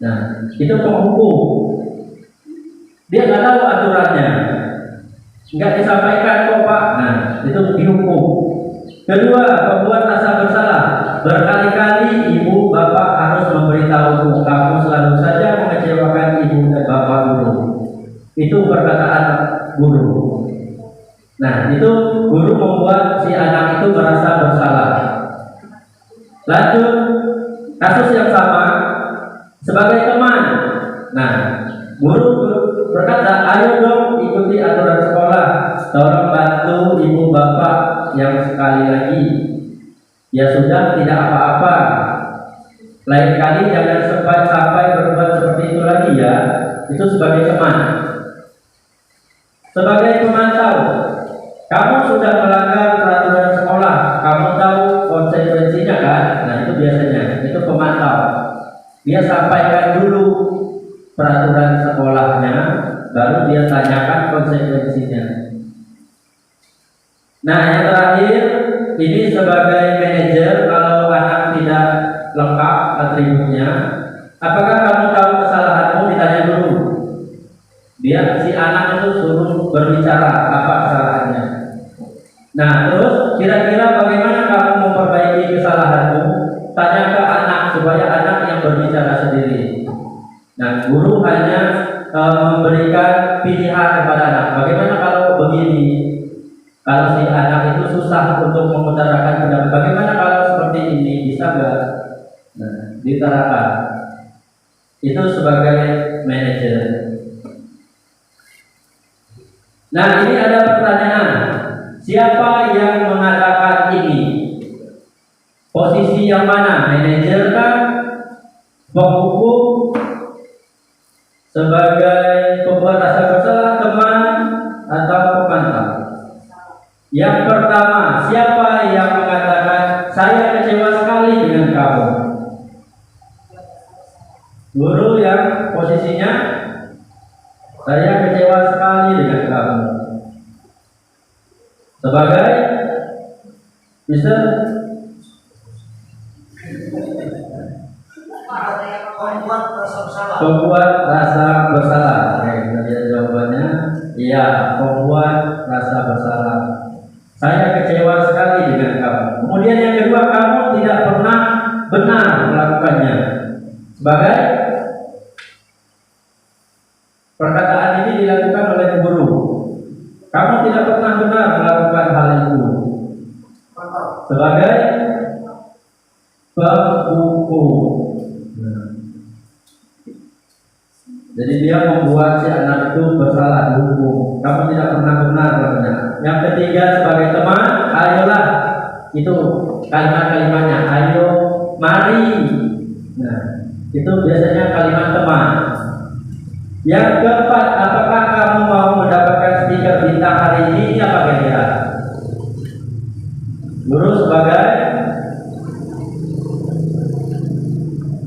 Nah, itu penghukum. Dia nggak tahu aturannya, nggak disampaikan kok Pak. Nah, itu dihukum. 2. Pembuat rasa bersalah. Berkali-kali ibu bapak harus memberitahumu, kamu selalu saja mengecewakan ibu dan bapak guru. Itu perkataan guru. Nah, itu guru membuat si anak itu merasa bersalah. Lanjut, kasus yang sama sebagai teman. Nah, guru berkata, ayo dong ikuti aturan sekolah, tolong bantu ibu bapak yang sekali lagi. Ya sudah, tidak apa-apa. Lain kali jangan sampai berbuat seperti itu lagi ya. Itu sebagai teman. Sebagai pemantau, kamu sudah melanggar peraturan sekolah, kamu tahu konsekuensinya kan? Nah, itu biasanya, itu pemantau. Dia sampaikan dulu peraturan sekolahnya, baru dia tanyakan konsekuensinya. Nah, yang terakhir, ini sebagai manajer, kalau anak tidak lengkap atributnya, apakah kamu tahu kesalahanmu? Ditanya dulu. Dia, si anak itu suruh berbicara apa kesalahannya. Nah, terus kira-kira bagaimana kamu memperbaiki kesalahanmu? Tanya ke anak supaya anak yang berbicara sendiri. Nah, guru hanya memberikan pilihan kepada anak. Bagaimana kalau begini? Kalau si anak itu susah untuk mengutarakan pendapat, bagaimana kalau seperti ini? Bisa nggak? Nah, diutarakan. Itu sebagai manajer. Nah, ini ada pertanyaan. Siapa yang mengatakan ini? Posisi yang mana? Manajer kan? Penghukum? Sebagai pembuat rasa bersalah, teman, atau pemantau? Yang pertama, siapa yang mengatakan saya kecewa sekali dengan kamu? Guru yang posisinya saya kecewa sekali dengan kamu. Sebagai bisa pembuat rasa bersalah. Ya, membuat rasa bersalah. Saya kecewa sekali dengan kamu. Kemudian yang kedua, kamu tidak pernah benar melakukannya. Sebagai perkataan ini dilakukan oleh guru. Kamu tidak pernah benar melakukan hal itu. Sebagai pembuku. Jadi dia membuat si anak itu bersalah dihukum. Kamu tidak pernah benar melakukannya. Yang ketiga, sebagai teman, ayolah. Itu kalimat-kalimatnya. Ayo, mari. Nah, itu biasanya kalimat teman. Yang keempat, apakah kamu mau mendapatkan stiker bintang hari ini? Apa kira-kira? Guru sebagai,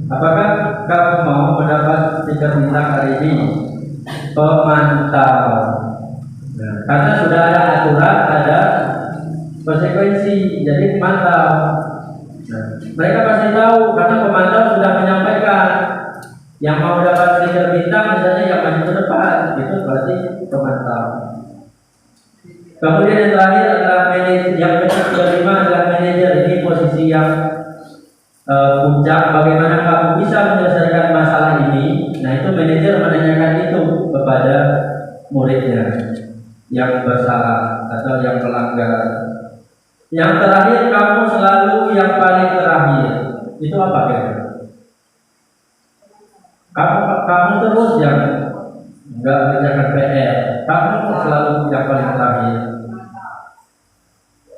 apakah kamu mau mendapat stiker bintang hari ini? Pemantau. Nah, karena sudah ada aturan, ada konsekuensi, jadi pemantau. Nah, mereka pasti tahu karena pemantau sudah menyampaikan. Yang mau dapat stiker bintang misalnya yang maju ke depan, itu berarti pemantau. Kemudian yang terakhir adalah manajer. Yang kelima adalah manajer. Ini posisi yang puncak. Bagaimana kamu bisa menyelesaikan masalah ini? Nah, itu manajer menanyakan itu kepada muridnya yang bersalah atau yang melanggar. Yang terakhir, kamu selalu yang paling terakhir. Itu apa kira-kira? Kamu terus yang nggak mengerjakan PR. Kamu selalu yang paling terakhir.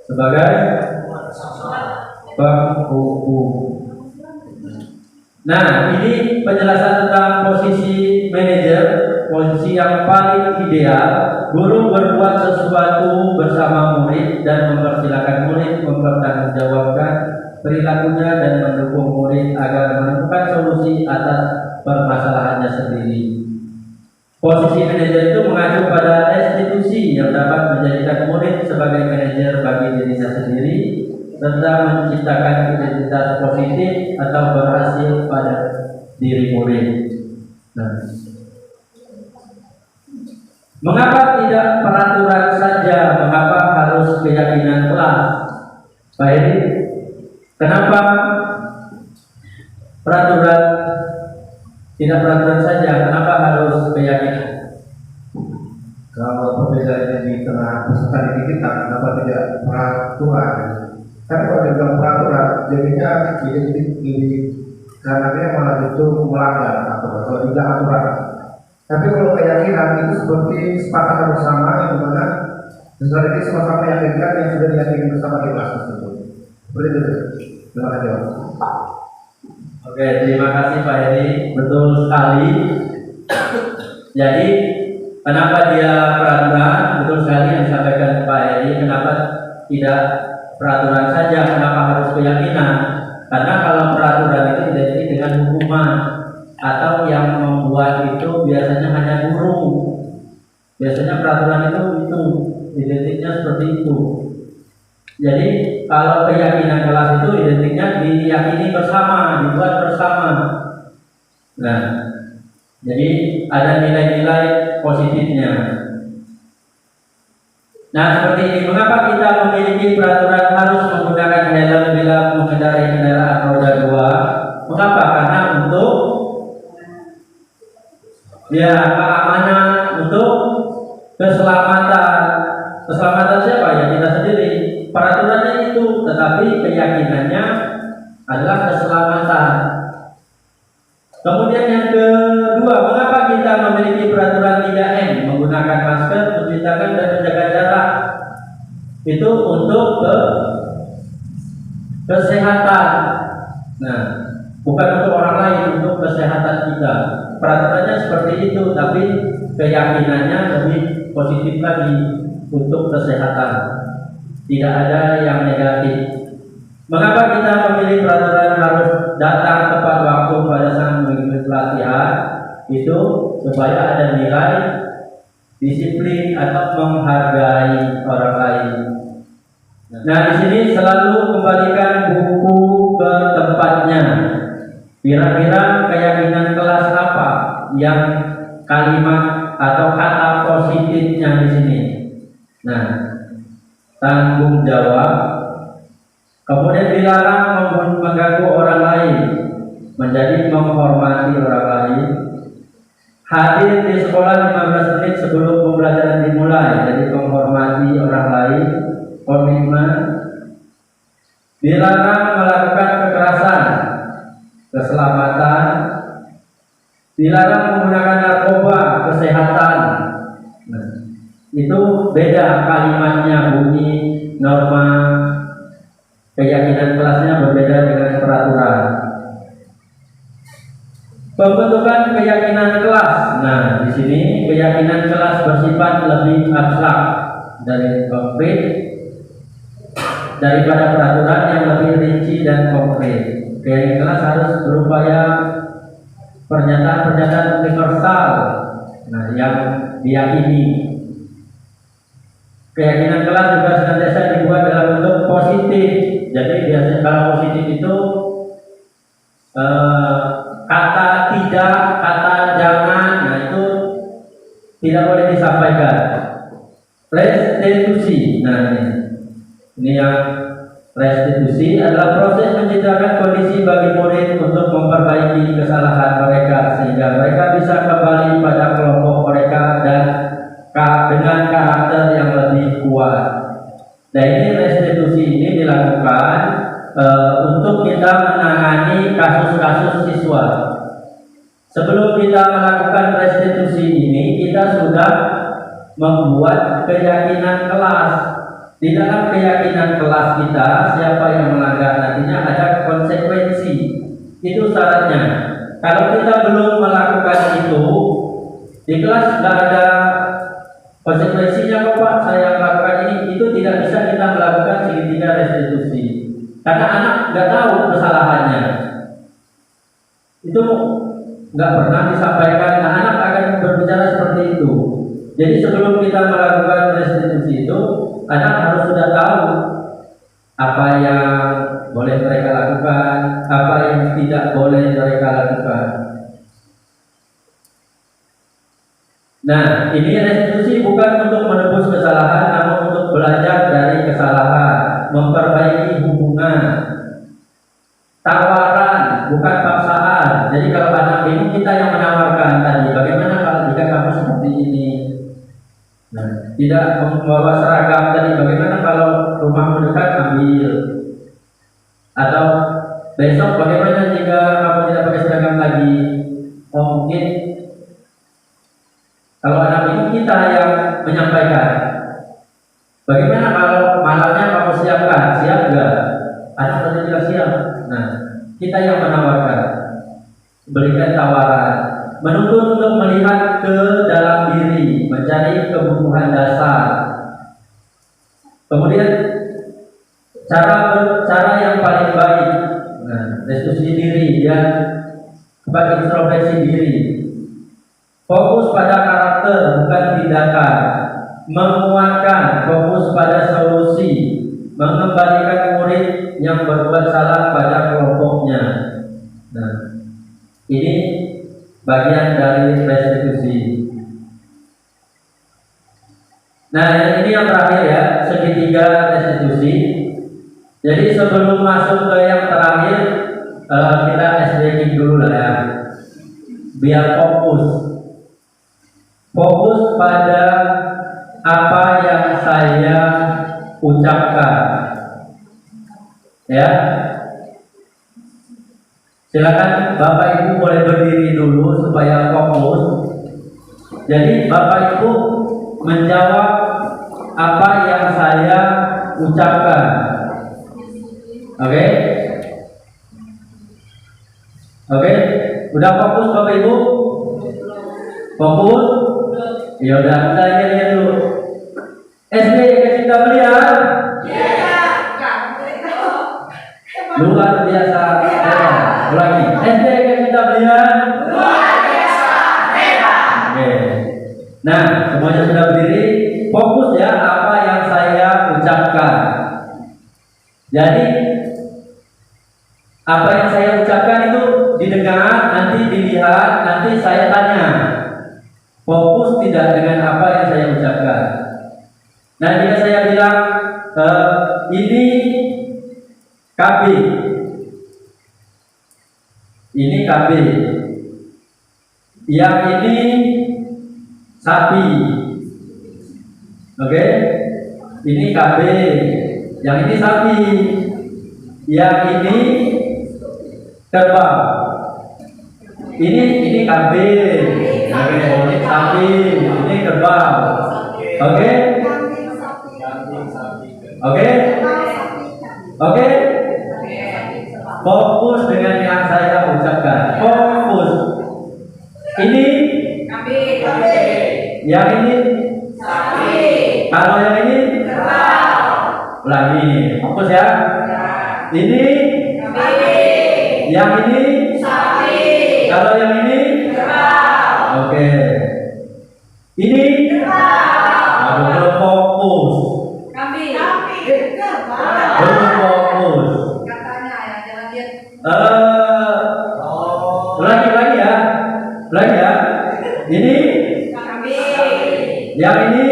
Sebagai penghukum. Nah, ini penjelasan tentang posisi manajer, posisi yang paling ideal. Guru berbuat sesuatu bersama murid dan mempersilahkan murid mempertanggungjawabkan perilakunya dan mendukung murid agar menemukan solusi atas permasalahannya sendiri. Posisi manajer itu mengacu pada restitusi yang dapat menjadikan murid sebagai manajer bagi dirinya sendiri serta menciptakan identitas positif atau berhasil pada diri murid. Nah, mengapa tidak peraturan saja? Mengapa harus keyakinan kelas? Baik, kenapa peraturan? Tidak peraturan saja, kenapa harus keyakinan? Kalau perbedaannya di tengah peserta didik kita, kenapa tidak peraturan? Tapi kalau dibilang peraturan, jadinya ini karena dia malah itu melanggar aturan. Kalau dibilang aturan, tapi kalau keyakinan itu seperti sepakatan bersama, yang dimana sesuatu ini sama-sama meyakinkan yang sudah diyakini bersama di kelas tersebut. Seperti itu. Terima kasih. Oke, terima kasih Pak Heri, betul sekali. Jadi kenapa dia peraturan? Betul sekali yang disampaikan Pak Heri. Kenapa tidak peraturan saja? Kenapa harus keyakinan? Karena kalau peraturan itu identik dengan hukuman, atau yang membuat itu biasanya hanya guru. Biasanya peraturan itu identiknya seperti itu. Jadi kalau keyakinan kelas itu identiknya diyakini bersama, dibuat bersama. Nah, jadi ada nilai-nilai positifnya. Nah, seperti ini. Mengapa kita memiliki peraturan harus menggunakan helm bila mengendarai kendaraan roda 2? Mengapa? Karena untuk keamanan, untuk keselamatan. Keselamatan siapa? Ya kita sendiri. Peraturannya itu, tetapi keyakinannya adalah keselamatan. Kemudian yang kedua, mengapa kita memiliki peraturan 3M? Menggunakan masker, mencuci tangan, dan menjaga jarak. Itu untuk kesehatan. Nah, bukan untuk orang lain, untuk kesehatan kita. Peraturannya seperti itu, tapi keyakinannya lebih positif lagi untuk kesehatan. Tidak ada yang negatif. Mengapa kita memilih peraturan harus datang tepat waktu pada saat mengikuti pelatihan? Itu supaya ada nilai disiplin atau menghargai orang lain. Nah, di sini selalu kembalikan buku ke tempatnya. Kira-kira keyakinan kelas apa yang kalimat atau kata positifnya di sini. Nah, tanggung jawab. Kemudian dilarang mengganggu orang lain, menjadi menghormati orang lain. Hadir di sekolah 15 menit sebelum pembelajaran dimulai, jadi menghormati orang lain. Komitmen. Dilarang melakukan kekerasan, keselamatan. Dilarang menggunakan narkoba, kesehatan. Nah, itu beda kalimatnya, bunyi norma keyakinan kelasnya berbeda dengan peraturan. Pembentukan keyakinan kelas. Nah, di sini keyakinan kelas bersifat lebih abstrak dari konkret daripada peraturan yang lebih rinci dan konkret. Keyakinan kelas harus berupaya pernyataan-pernyataan universal, nah, yang diyakini. Keyakinan kelas juga senantiasa dibuat dalam bentuk positif. Jadi biasanya kalau positif itu kata tidak, kata jangan, nah itu tidak boleh disampaikan. Restitusi, nah ini yang restitusi adalah proses menciptakan kondisi bagi murid untuk memperbaiki kesalahan mereka sehingga mereka bisa kembali pada kelompok mereka dan dengan karakter yang lebih kuat. Nah, ini restitusi ini dilakukan untuk kita menangani kasus-kasus siswa. Sebelum kita melakukan restitusi ini, kita sudah membuat keyakinan kelas. Di dalam keyakinan kelas kita, siapa yang melanggar nantinya ada konsekuensi. Itu syaratnya. Kalau kita belum melakukan itu, di kelas tidak ada konsekuensinya kok Pak, saya melakukan ini, itu tidak bisa kita melakukan segitiga restitusi. Karena anak nggak tahu kesalahannya. Itu nggak pernah disampaikan, nah, anak akan berbicara seperti itu. Jadi sebelum kita melakukan restitusi itu, anak harus sudah tahu apa yang boleh mereka lakukan, apa yang tidak boleh mereka lakukan. Nah, ini restitusi bukan untuk menebus kesalahan, namun untuk belajar dari kesalahan, memperbaiki hubungan. Tawaran, bukan paksaan. Jadi kalau anak ini kita yang menawarkan tadi, bagaimana kalau jika kamu seperti ini? Nah, tidak membawa seragam tadi, bagaimana kalau rumahmu dekat ambil? Atau besok bagaimana jika kamu tidak pakai seragam lagi? Oh, mungkin kalau anak ini kita yang menyampaikan. Bagaimana kalau malamnya kamu siapkan? Siap enggak? Anak tadi tidak siap. Nah, kita yang menawarkan, berikan tawaran, menuntut untuk melihat ke dalam diri, mencari kebutuhan dasar. Kemudian cara yang paling baik, nah, restitusi diri dan introspeksi diri. Fokus pada karakter bukan tindakan, menguatkan, fokus pada solusi, mengembalikan murid yang berbuat salah pada kelompoknya. Nah, ini bagian dari restitusi. Nah, ini yang terakhir ya, segitiga restitusi. Jadi sebelum masuk ke yang terakhir, kita SDG dulu lah ya, biar fokus. Fokus pada apa yang saya ucapkan. Ya. Silakan Bapak Ibu boleh berdiri dulu supaya fokus. Jadi Bapak Ibu menjawab apa yang saya ucapkan. Oke? Oke? Udah fokus Bapak Ibu? Fokus? Ya udah, kita lihat dulu. SD Cipta Mulia. Luar biasa hebat. Ulangi. SD Cipta Mulia. Luar biasa hebat. Oke. Nah, semuanya sudah berdiri. Fokus ya apa yang saya ucapkan. Jadi apa yang saya ucapkan itu didengar, nanti dilihat, nanti saya tanya. Fokus tidak yang saya ucapkan. Nah, jika saya bilang ini kambing, ini kambing, yang ini sapi, oke? Ini kambing, yang ini sapi, yang ini kerbau. Ini kambing, oke? Ini sapi, ini kerbau, oke? Oke? Oke? Fokus dengan yang saya ucapkan. Fokus. Ini yang ini sapi. Kalau yang ini ulangi. Fokus ya. Ini yang ini sapi. Kalau yang ini oke. Ini belum fokus. Belum fokus. Lagi ya. Lagi ya. Ini yang ini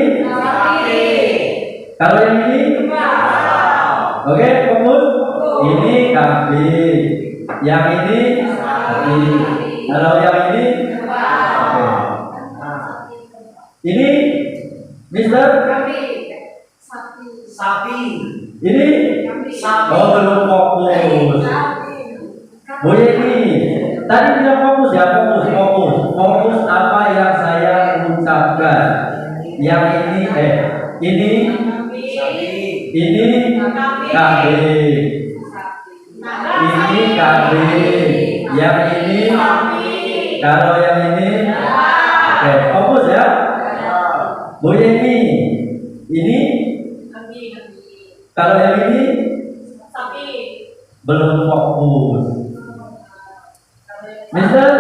kalau yang ini oke, fokus. Ini kambing. Yang ini sapi. Kalau yang ini oke. Ini Mister Sapi. ini oh belum fokus. Bu Yeni, tadi tidak fokus ya, fokus apa yang saya ucapkan. Yang ini kambing. Ini kambing. Yang ini kalau yang ini oke, fokus ya. Bu Yeni, ini kalau yang ini belum fokus. Mister?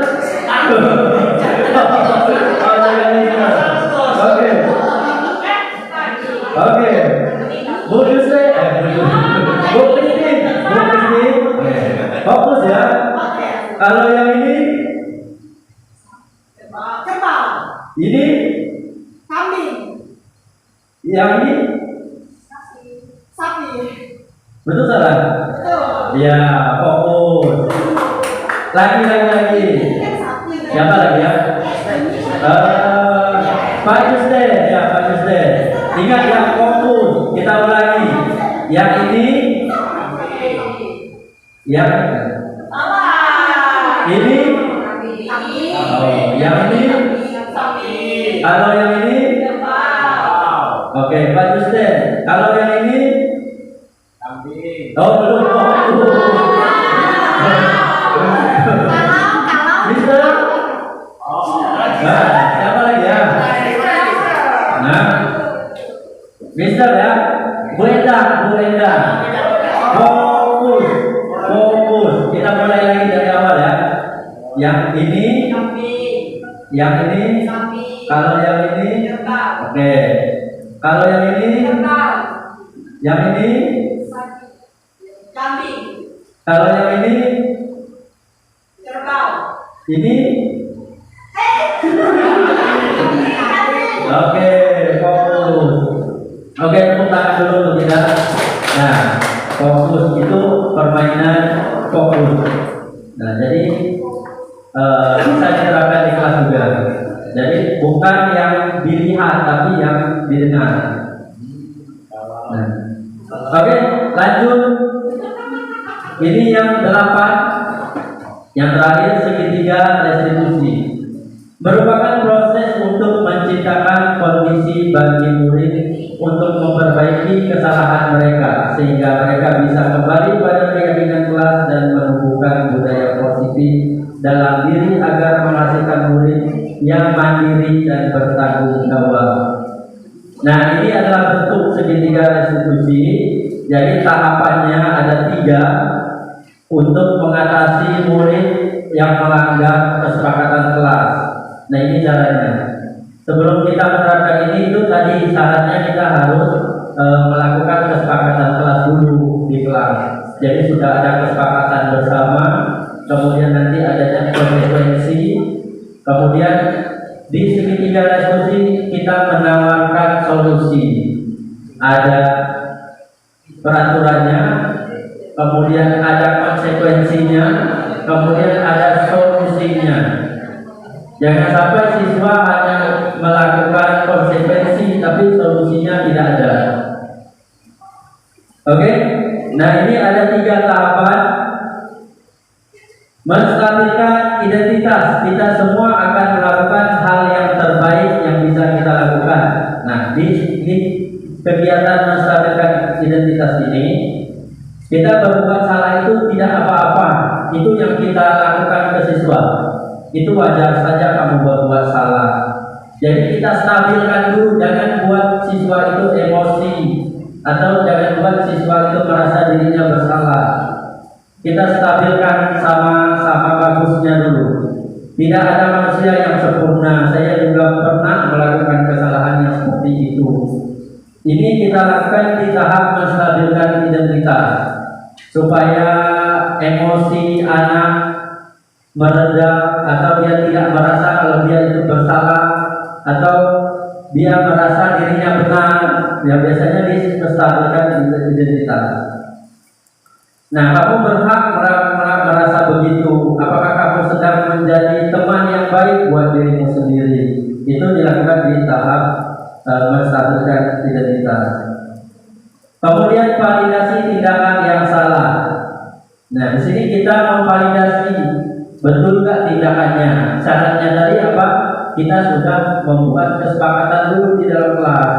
Oke. Bu Yusri, Bu Kristi, fokus ya. Kalau yang ini kambing, yang ini sapi. betul salah? Ya, fokus. Lagi. Siapa lagi ya? Pak Yusde, ya Pak Yusde. Ingat yang fokus. Kita ulangi. Yang ini, yang ini, yang ini. Kalau yang ini, oke Pak Yusde. Kalau yang ini, oh belum fokus. Mister? Nah, siapa lagi ya? Nah, Mister ya? Bu Enda. Fokus. Kita mulai lagi dari awal ya. Yang ini, kalau yang ini, oke. Kalau yang ini, kalau yang ini, ini oke, fokus. Oke, tepuk tangan dulu untuk kita. Nah, fokus itu permainan fokus. Nah, jadi bisa diterapkan di kelas juga. Jadi bukan yang dilihat tapi yang didengar. Nah, oke, lanjut. Ini yang 8. Yang terakhir, segitiga restitusi merupakan proses untuk menciptakan kondisi bagi murid untuk memperbaiki kesalahan mereka sehingga mereka bisa kembali pada keyakinan kelas dan menumbuhkan budaya positif dalam diri agar menghasilkan murid yang mandiri dan bertanggung jawab. Nah, ini adalah bentuk segitiga restitusi. Jadi tahapannya ada 3 untuk mengatasi murid yang melanggar kesepakatan kelas. Nah, ini caranya. Sebelum kita menerapkan ini, itu tadi syaratnya kita harus melakukan kesepakatan kelas dulu di kelas. Jadi sudah ada kesepakatan bersama, kemudian nanti adanya konsekuensi, kemudian di segitiga restitusi kita menawarkan solusi. Ada peraturannya, kemudian ada konsekuensinya, kemudian ada solusinya. Jangan sampai siswa hanya melakukan konsekuensi tapi solusinya tidak ada. Oke? Nah, ini ada 3 tahapan. Menstabilkan identitas. Kita semua akan melakukan hal yang terbaik yang bisa kita lakukan. Nah, di kegiatan menstabilkan identitas ini, kita berbuat salah itu tidak apa-apa. Itu yang kita lakukan ke siswa. Itu wajar saja kamu berbuat salah. Jadi kita stabilkan dulu, jangan buat siswa itu emosi atau jangan buat siswa itu merasa dirinya bersalah. Kita stabilkan sama-sama bagusnya dulu. Tidak ada manusia yang sempurna. Saya juga pernah melakukan kesalahan yang seperti itu. Ini kita lakukan di tahap menstabilkan identitas supaya emosi anak mereda atau dia tidak merasa kalau dia itu bersalah atau dia merasa dirinya benar. Ya biasanya distabilkan identitas. Nah, kamu berhak merasa begitu. Apakah kamu sedang menjadi teman yang baik buat dirimu sendiri? Itu dilakukan di tahap menstabilkan identitas. Kemudian validasi tindakan yang salah. Nah, di sini kita memvalidasi betul nggak tindakannya. Syaratnya tadi apa? Kita sudah membuat kesepakatan dulu di dalam kelas.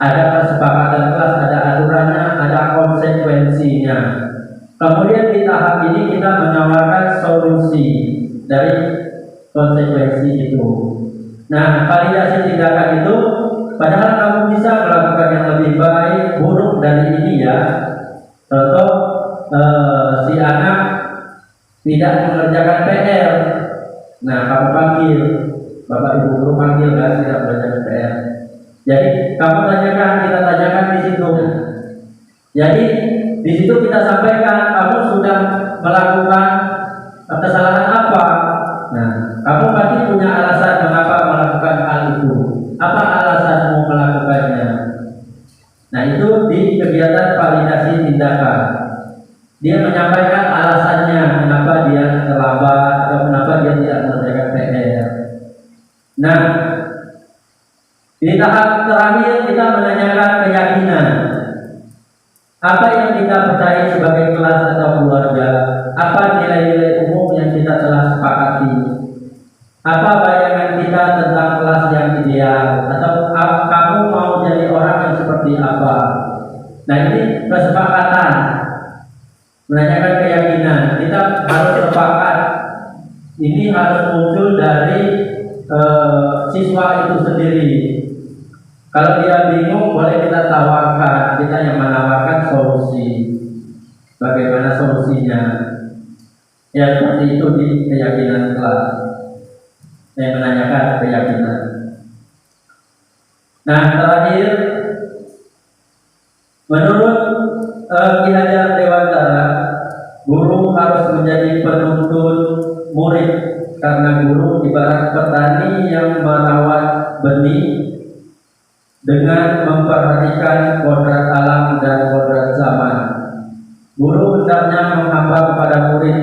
Ada kesepakatan kelas, ada aturannya, ada konsekuensinya. Kemudian di tahap ini kita menawarkan solusi dari konsekuensi itu. Nah, validasi tindakan itu, padahal kamu bisa melakukan yang lebih baik, buruk dari ini ya. Contoh, si anak tidak mengerjakan PR. Nah, kamu panggil, bapak ibu guru panggil kan, tidak mengerjakan PR. Jadi kamu tanyakan, kita tanyakan di situ. Jadi di situ kita sampaikan kamu sudah melakukan kesalahan apa. Nah, kamu pasti punya alasan mengapa melakukan hal itu. Apa alasanmu melakukannya? Nah, itu di kegiatan validasi tindakan. Dia menyampaikan alasannya kenapa dia terlambat atau kenapa dia tidak mengerjakan PR. Nah, di tahap terakhir kita menanyakan keyakinan. Apa yang kita percaya sebagai kelas atau keluarga? Apa nilai-nilai umum yang kita telah sepakati? Apa bayangan kita tentang kelas yang ideal? Atau kamu mau jadi orang yang seperti apa? Nah, ini kesepakatan. Menanyakan keyakinan. Kita harus sepakat. Ini harus muncul dari siswa itu sendiri. Kalau dia bingung, boleh kita tawarkan. Kita yang menawarkan solusi. Bagaimana solusinya? Ya seperti itu di keyakinan kelas. Saya menanyakan keyakinan. Nah, terakhir, menurut Ki Hajar Dewantara, guru harus menjadi penuntun murid karena guru ibarat petani yang merawat benih dengan memperhatikan kodrat alam dan kodrat zaman. Guru hendaknya menghamba kepada murid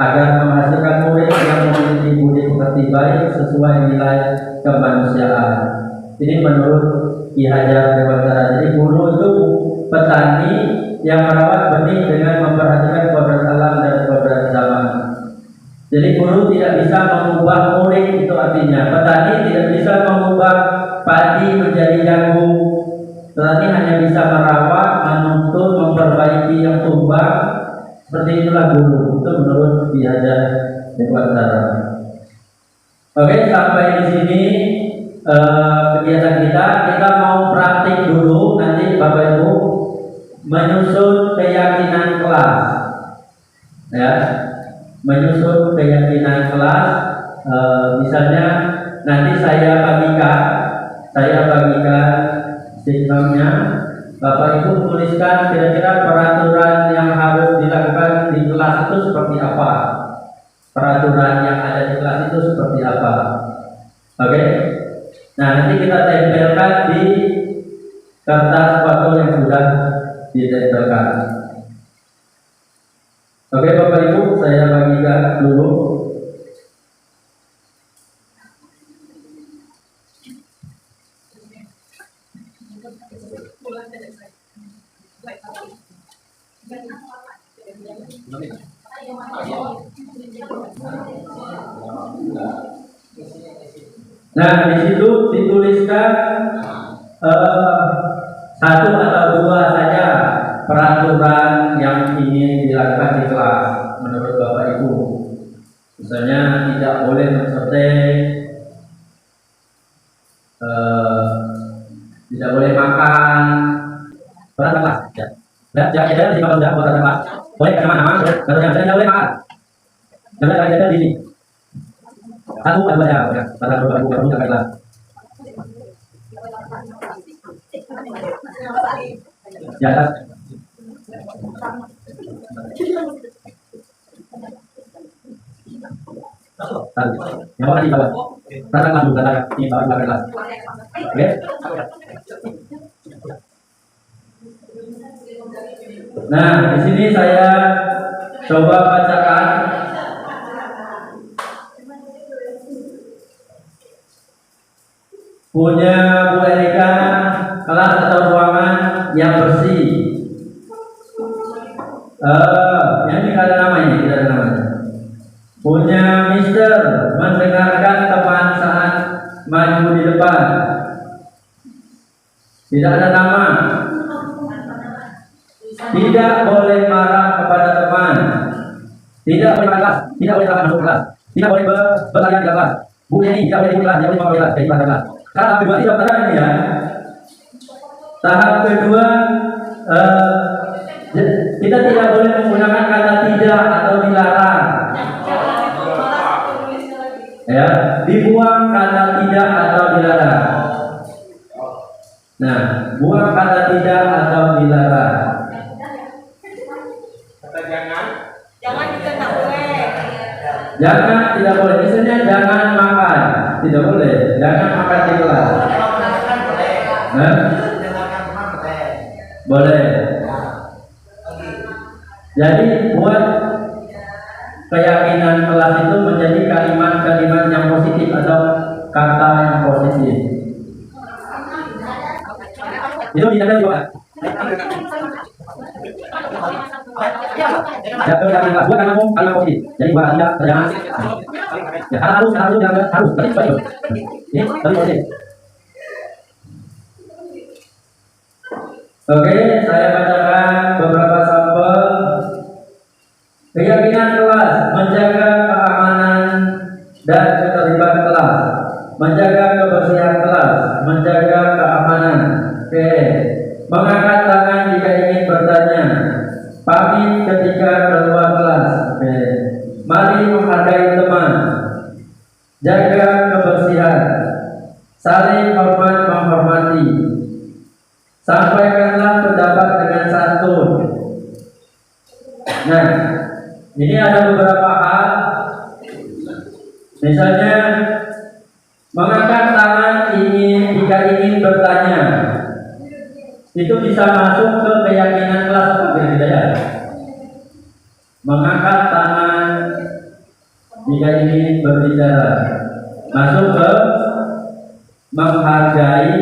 agar menghasilkan murid yang memiliki budi pekerti baik sesuai nilai kemanusiaan. Ini menurut Ki Hajar Dewantara. Jadi guru itu petani yang merawat benih dengan memperhatikan kodrat alam dan kodrat zaman. Jadi guru tidak bisa mengubah murid, itu artinya petani tidak bisa mengubah padi menjadi jagung. Petani hanya bisa merawat, menuntun, memperbaiki yang tumbang. Seperti itulah guru. Itu menurut Ki Hajar Dewantara. Oke, sampai di sini kegiatan kita. Kita mau praktik dulu. Nanti Bapak Ibu menyusun keyakinan kelas. Ya. Menyusun keyakinan kelas, misalnya nanti saya bagikan sistemnya. Bapak Ibu tuliskan kira-kira peraturan yang harus dilakukan di kelas itu seperti apa, peraturan yang ada di kelas itu seperti apa. Oke? Nah, nanti kita tempelkan di kertas foto yang sudah ditempelkan. Oke Bapak Ibu, saya bagikan dulu. Nah, di situ dituliskan satu atau dua saja peraturan yang ingin dilakukan di kelas menurut Bapak Ibu. Misalnya tidak boleh mencetek, tidak boleh makan, peraturan kelas. Jangan di bawah peraturan kelas. Boleh kemana-mana, tidak boleh makan. Jangan ada di sini. Satu atau dua ya, peraturan kelas. Di atas. Yang bawah di bawah. Peraturan kelas juga di bawah kelas. Oke. Nah, di sini saya coba bacakan. Punya Bu Erika kelas atau ruangan yang bersih. Yang ini tidak ada namanya, tidak ada namanya. Punya Mister mendengarkan teman saat maju di depan. Tidak ada nama. Tidak boleh marah kepada teman. Tidak boleh kelas, tidak boleh masuk kelas, tidak boleh berlarian di kelas. Bu ini tidak boleh kelas, tidak boleh mau kelas, jadi kelas. Tahap kedua tidak pernah ini ya. Tahap kedua kita tidak boleh menggunakan kata tidak atau dilarang. Ya, dibuang kata tidak atau dilarang. Nah, buang kata tidak atau dilarang. Jangan tidak boleh. Jangan tidak boleh. Misalnya jangan makan, tidak boleh. Jangan makan di kelas. Nah, boleh. Jadi buat keyakinan kelas itu menjadi kalimat-kalimat yang positif atau kata yang positif. Itu tidak juga. Ya, kalau buat kamu kalimat positif. Jadi buat tidak jangan. Ya, harus harus. Ini tadi positif. Oke, saya bacakan beberapa sampel. Keyakinan kelas menjaga keamanan dan ketertiban kelas, menjaga kebersihan kelas, menjaga keamanan. Oke, mengangkat tangan jika ingin bertanya, pamit ketika keluar kelas. Oke, mari menghargai teman, jaga kebersihan, saling hormat menghormati, sampaikanlah pendapat dengan santun. Nah, ini ada beberapa hal. Misalnya mengangkat tangan jika ingin bertanya. Itu bisa masuk ke keyakinan kelas tidak ya? Mengangkat tangan jika ingin berbicara. Masuk ke menghargai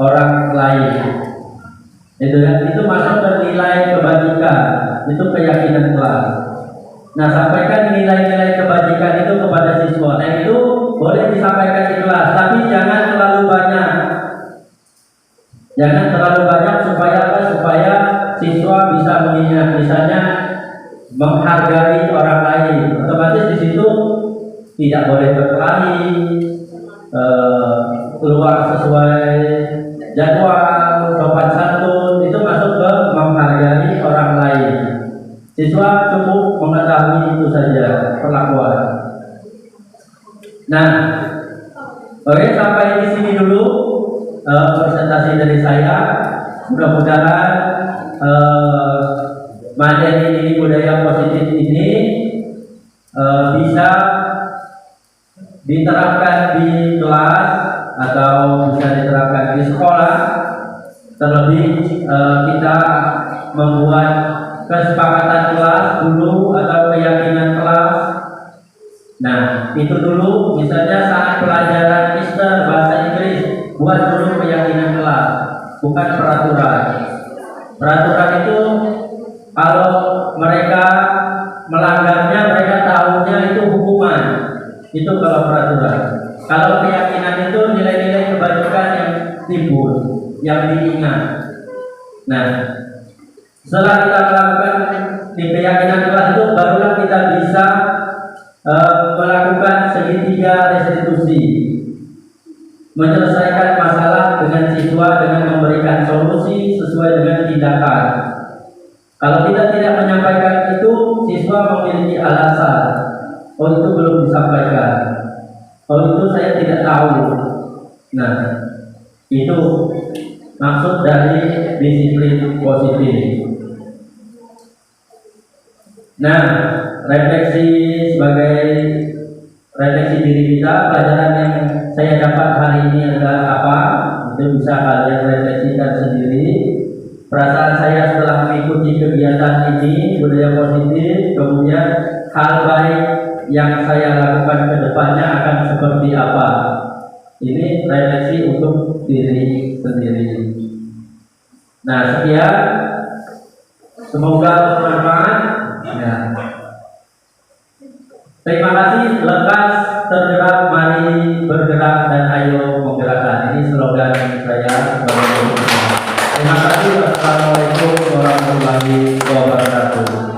orang lain. Itu masuk ke nilai kebajikan. Itu keyakinan kelas. Nah, sampaikan nilai-nilai kebajikan itu kepada siswa. Nah, itu boleh disampaikan di kelas, tapi jangan terlalu banyak. Jangan terlalu banyak supaya apa? Supaya siswa bisa mengingat. Misalnya menghargai orang lain. Otomatis di situ tidak boleh berkelahi, keluar sesuai jadwal, sopan santun. Itu masuk ke menghargai orang lain. Siswa cukup mengetahui itu saja perlakuan. Nah, oke, sampai di sini dulu presentasi dari saya. Mudah-mudahan materi ini budaya positif ini bisa diterapkan di kelas atau bisa diterapkan di sekolah. Terlebih kita membuat kesepakatan kelas dulu atau keyakinan kelas. Nah, itu dulu misalnya saat pelajaran Mister bahasa Inggris, buat dulu keyakinan kelas, bukan peraturan. Peraturan itu kalau mereka melanggarnya, mereka tahunya itu hukuman. Itu kalau peraturan. Kalau keyakinan itu nilai-nilai kebajikan yang timbul, yang diingat. Nah, setelah kita melakukan di keyakinan kelas itu, barulah kita bisa melakukan segitiga restitusi, menyelesaikan masalah dengan siswa dengan memberikan solusi sesuai dengan tindakan. Kalau kita tidak menyampaikan itu, siswa memiliki alasan. Oh, itu belum disampaikan. Oh, itu saya tidak tahu. Nah, itu maksud dari disiplin positif. Nah, refleksi sebagai refleksi diri kita, pelajaran yang saya dapat hari ini adalah apa? Itu bisa kalian refleksikan sendiri. Perasaan saya setelah mengikuti kegiatan ini, budaya positif, kemudian hal baik yang saya lakukan ke depannya akan seperti apa? Ini refleksi untuk diri sendiri. Nah, sekian. Semoga bermanfaat. Ya. Terima kasih. Lekas tergerak, mari bergerak dan ayo menggerakkan. Ini slogan saya. Terima kasih. Assalamualaikum warahmatullahi wabarakatuh.